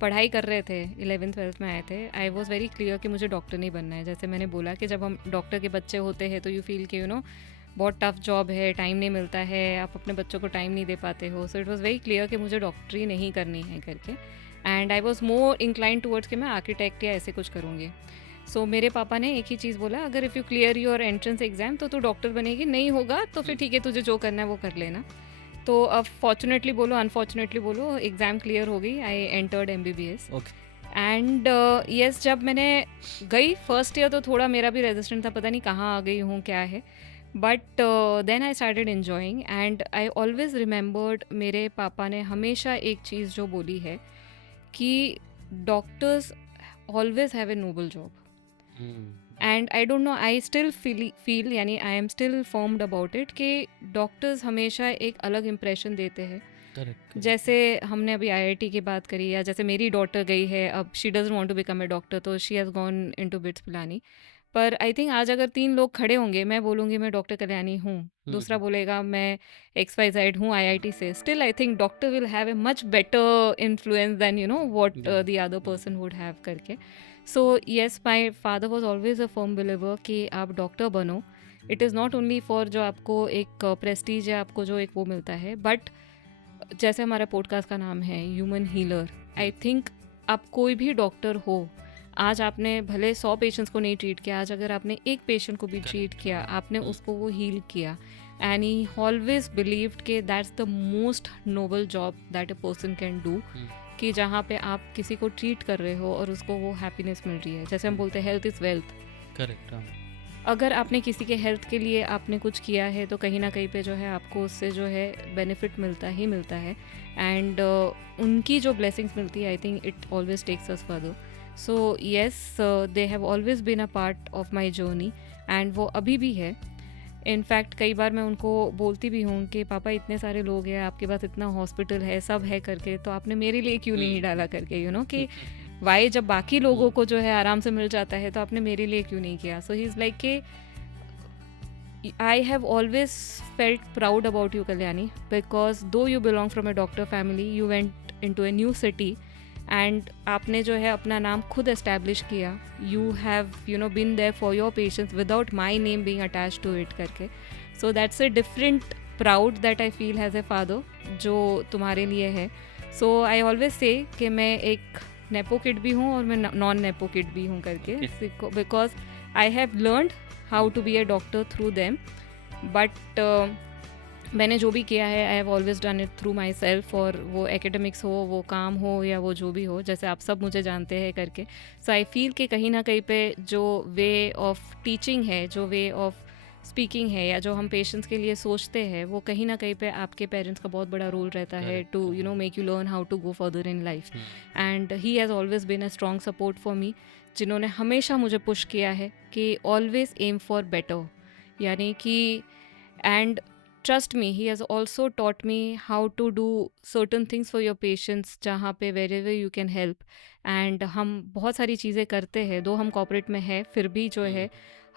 पढ़ाई कर रहे थे 11th-12th में आए थे, आई वॉज वेरी क्लियर कि मुझे डॉक्टर नहीं बनना है. जैसे मैंने बोला कि जब हम डॉक्टर के बच्चे होते हैं तो यू फील कि यू नो बहुत टफ जॉब है, टाइम नहीं मिलता है, आप अपने बच्चों को टाइम नहीं दे पाते हो. So it was very clear कि मुझे डॉक्टरी नहीं करनी है करके. And I was more incline towards कि मैं आर्किटेक्ट या ऐसे कुछ करूँगी. सो मेरे पापा ने एक ही चीज़ बोला, अगर if you clear your entrance exam तो तू डॉक्टर बनेगी, नहीं होगा तो फिर ठीक है, तुझे जो करना है वो कर लेना. तो अब फॉर्चुनेटली बोलो अनफॉर्चुनेटली बोलो, एग्ज़ाम क्लियर हो गई. I entered MBBS. And yes, जब मैंने गई फर्स्ट ईयर तो थोड़ा मेरा भी रेजिस्टेंट था, पता नहीं कहाँ आ गई हूँ, क्या है. But then I started enjoying and I always remembered, मेरे पापा ने हमेशा एक चीज़ जो बोली है कि doctors always have a noble job. And I don't know, I still feel यानी I am still formed about it कि डॉक्टर्स हमेशा एक अलग इम्प्रेशन देते हैं. जैसे हमने अभी IIT की बात करी, या जैसे मेरी डॉटर गई है, अब she doesn't want to become a doctor, तो she has gone into bits Pilani. पर आई थिंक आज अगर 3 लोग खड़े होंगे, मैं बोलूँगी मैं डॉक्टर कल्याणी हूँ, दूसरा बोलेगा मैं XYZ हूँ IIT से, still I think doctor will have a much better influence than you know what the other person would have करके. So yes, my father was always a firm believer कि आप doctor बनो. It is not only for जो आपको एक Prestige या आपको जो एक वो मिलता है, बट जैसे हमारा पॉडकास्ट का नाम है ह्यूमन हीलर, आई थिंक आप कोई भी डॉक्टर हो, आज आपने भले 100 पेशेंट्स को नहीं ट्रीट किया, आज अगर आपने एक पेशेंट को भी ट्रीट किया, आपने उसको वो हील किया. एंड ही ऑलवेज बिलीव्ड कि that's the most noble job that a person can do, कि जहाँ पे आप किसी को ट्रीट कर रहे हो और उसको वो हैप्पीनेस मिल रही है. जैसे हम बोलते हैं हेल्थ इज़ वेल्थ. करेक्ट. अगर आपने किसी के हेल्थ के लिए आपने कुछ किया है तो कहीं ना कहीं पे जो है आपको उससे जो है बेनिफिट मिलता ही मिलता है एंड उनकी जो ब्लेसिंग्स मिलती है I think it always takes us further. So yes, they have always been a part of my journey and वो अभी भी है. इनफैक्ट कई बार मैं उनको बोलती भी हूँ कि पापा इतने सारे लोग हैं, आपके पास इतना हॉस्पिटल है, सब है करके, तो आपने मेरे लिए क्यों नहीं डाला करके, यू नो कि वाई जब बाकी लोगों को जो है आराम से मिल जाता है तो आपने मेरे लिए क्यों नहीं किया. सो ही इज़ लाइक कि I have always felt proud about you, Kalyani, because though you belong from a doctor family, you went into a new city and आपने जो है अपना नाम खुद establish किया. You have, you know, been there for your patients without my name being attached to it करके. So that's a different proud that I feel as a father जो तुम्हारे लिए है. So I always say कि मैं एक nepo kid भी हूँ और मैं नॉन नेपो किड भी हूँ करके, because I have learned how to be a doctor through them. But मैंने जो भी किया है I have always done it through myself, और वो एकेडमिक्स हो, वो काम हो, या वो जो भी हो, जैसे आप सब मुझे जानते हैं करके. सो आई फील कि कहीं ना कहीं पे जो वे ऑफ टीचिंग है, जो वे ऑफ स्पीकिंग है, या जो हम पेशेंट्स के लिए सोचते हैं, वो कहीं ना कहीं पे आपके पेरेंट्स का बहुत बड़ा रोल रहता है to you know make you learn how to go further in life. And he has always been a strong support for me, जिन्होंने हमेशा मुझे पुश किया है कि ऑलवेज एम फॉर बेटर, यानी कि and trust me, he has also taught me how to do certain things for your patients जहाँ पे wherever you can help. and हम बहुत सारी चीज़ें करते हैं, दो हम कॉर्पोरेट में है फिर भी जो है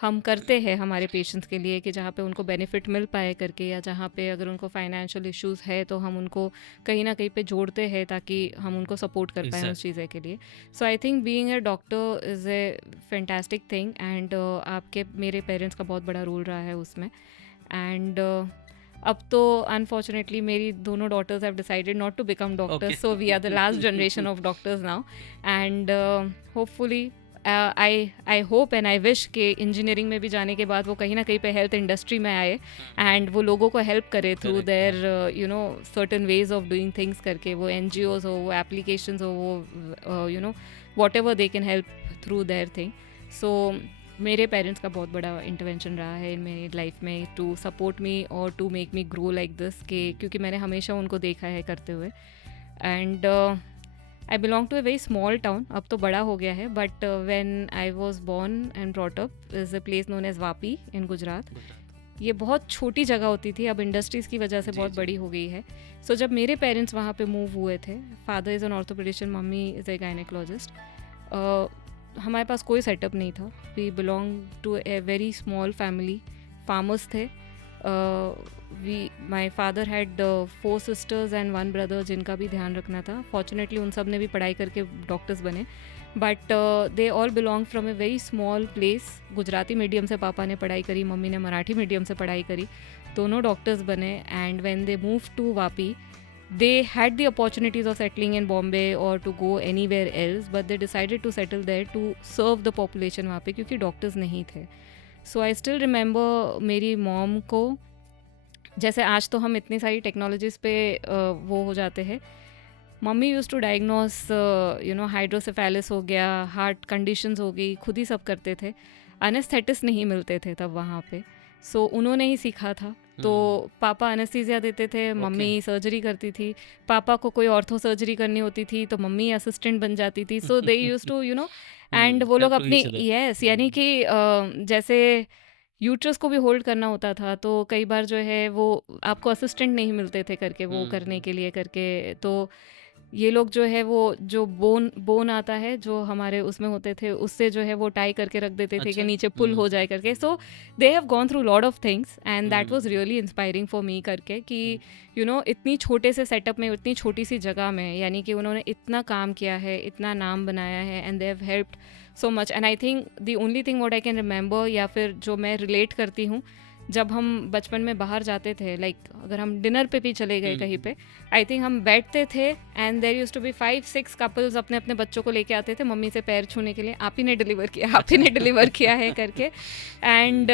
हम करते हैं हमारे पेशेंट्स के लिए कि जहाँ पे उनको बेनिफिट मिल पाए करके, या जहाँ पे अगर उनको फाइनेंशियल इश्यूज है तो हम उनको कहीं ना कहीं पे जोड़ते हैं ताकि हम उनको सपोर्ट कर पाएँ उस चीज़ें के लिए. So I think being a doctor is a fantastic thing, and आपके मेरे पेरेंट्स का बहुत बड़ा रोल रहा है उसमें. एंड अब तो अनफॉर्चुनेटली मेरी दोनों daughters have decided not to become doctors, so we are the last generation of doctors now. And hopefully I hope and I wish कि इंजीनियरिंग में भी जाने के बाद वो कहीं ना कहीं पे हेल्थ इंडस्ट्री में आए एंड वो लोगों को हेल्प करे through their you know certain ways of doing things करके, वो NGOs हो, वो एप्लीकेशंस हो, वो you know whatever they can help through their thing. So मेरे पेरेंट्स का बहुत बड़ा इंटरवेंशन रहा है मेरी लाइफ में टू सपोर्ट मी और to make me grow like this, क्योंकि मैंने हमेशा उनको देखा है करते हुए. And I belong to a very small town, अब तो बड़ा हो गया है, but when I was born and brought up is a place known as Vapi in Gujarat. ये बहुत छोटी जगह होती थी, अब इंडस्ट्रीज़ की वजह से बहुत बड़ी हो गई है. सो जब मेरे पेरेंट्स वहाँ पे मूव हुए थे, father is an orthopaedician, mummy is a gynaecologist, हमारे पास कोई सेटअप नहीं था. We belong to a very small family, farmers थे. My father had 4 sisters and 1 brother जिनका भी ध्यान रखना था. फॉर्चुनेटली उन सब ने भी पढ़ाई करके डॉक्टर्स बने, but they all belong from A very small place. Gujarati medium से पापा ने पढ़ाई करी, मम्मी ने मराठी मीडियम से पढ़ाई करी, दोनों डॉक्टर्स बने. And when they move to Vapi, they had the opportunities of settling in Bombay or to go anywhere else, but they decided to settle there to serve the population वहाँ पे, क्योंकि doctors नहीं थे. So I still remember मेरी mom को, जैसे आज तो हम इतनी सारी टेक्नोलॉजीज़ पे वो हो जाते हैं, mummy used to diagnose you know hydrocephalus हो गया, हार्ट कंडीशंस हो गई, खुद ही सब करते थे. एनेस्थेटिस्ट नहीं मिलते थे तब वहाँ पे, सो उन्होंने ही सीखा था. तो पापा एनेस्थीसिया देते थे, मम्मी सर्जरी करती थी. पापा को कोई ऑर्थो सर्जरी करनी होती थी तो मम्मी असिस्टेंट बन जाती थी. So they used to you know, and वो लोग अपनी यस यानी कि जैसे यूट्रस को भी होल्ड करना होता था, तो कई बार जो है वो आपको असिस्टेंट नहीं मिलते थे करके वो करने के लिए करके. तो ये लोग जो है वो जो बोन आता है जो हमारे उसमें होते थे, उससे जो है वो टाई करके रख देते थे कि नीचे पुल हो जाए करके. So they have gone through lot of things and that was really inspiring for me करके, कि यू नो इतनी छोटे से सेटअप में, इतनी छोटी सी जगह में, यानी कि उन्होंने इतना काम किया है, इतना नाम बनाया है, and they have helped so much. And I think the only thing what I can remember, या फिर जो मैं रिलेट करती हूँ, जब हम बचपन में बाहर जाते थे, लाइक अगर हम डिनर पे भी चले गए कहीं पे, आई थिंक हम बैठते थे and there used to be 5-6 couples अपने अपने बच्चों को लेके आते थे मम्मी से पैर छूने के लिए, आप ही ने डिलीवर किया, आप ही ने डिलीवर किया है करके. एंड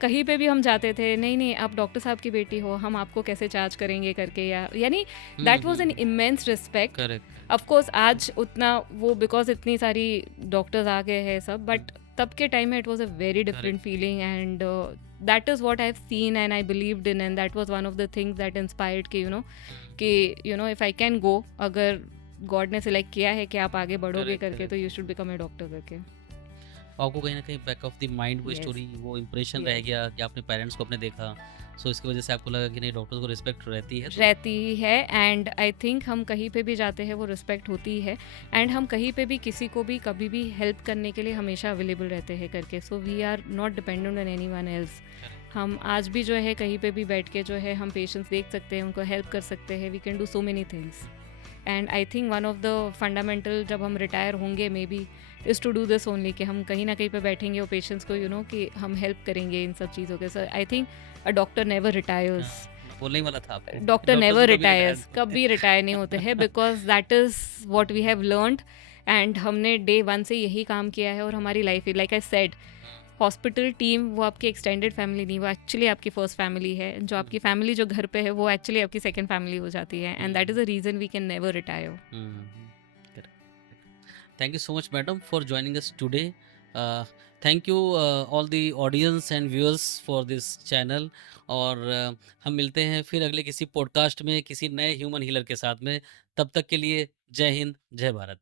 कहीं पे भी हम जाते थे, नहीं नहीं आप डॉक्टर साहब की बेटी हो, हम आपको कैसे चार्ज करेंगे करके, या यानी that was an immense respect. Of course आज उतना वो, बिकॉज इतनी सारी डॉक्टर्स आ गए हैं सब, बट तब के टाइम में it was a very different feeling and that is what I have seen and I believed in and that was one of the things that inspired कि इफ़ आई कैन गो, अगर God ने select किया है कि आप आगे बढ़ोगे Correct, करके correct. तो you should become a doctor करके। आपको कहीं ना कहीं बैक ऑफ द माइंड वो Yes. स्टोरी, वो इम्प्रेशन रह Yes. गया कि आपने पेरेंट्स को अपने देखा, सो इसकी वजह से आपको लगा कि नहीं, डॉक्टर्स को रिस्पेक्ट रहती है तो रहती है एंड आई थिंक हम कहीं पे भी जाते हैं वो रिस्पेक्ट होती है एंड हम कहीं पे भी किसी को भी कभी भी हेल्प करने के लिए हमेशा अवेलेबल रहते हैं करके, so we are not dependent on anyone else. हम आज भी जो है कहीं पे भी बैठ के जो है हम पेशेंट्स देख सकते हैं, उनको हेल्प कर सकते हैं, we can do so many things and I think one of the fundamental जब हम रिटायर होंगे maybe is to do this only, कि हम कहीं ना कहीं पे बैठेंगे और पेशेंट्स को कि हम हेल्प करेंगे इन सब चीज़ों के। So I think a doctor never retires, हाँ, बोलने ही वाला था आपको, डॉक्टर डॉक्टर्स नेवर कभी रिटायर्स, retire कभी रिटायर नहीं होते हैं because that is what we have learned and हमने डे वन से यही काम किया है और हमारी life, like I said, hospital team वो आपकी एक्सटेंडेड फैमिली नहीं, वो एक्चुअली आपकी फर्स्ट फैमिली है। जो आपकी फैमिली जो घर पे है वो एक्चुअली आपकी सेकंड फैमिली हो जाती है and that is a reason we can never retire. Thank you so much, madam, for joining us today. Thank you all the audience and viewers for this channel. और हम मिलते हैं फिर अगले किसी पॉडकास्ट में किसी नए ह्यूमन हीलर के साथ में। तब तक के लिए जय हिंद, जय भारत।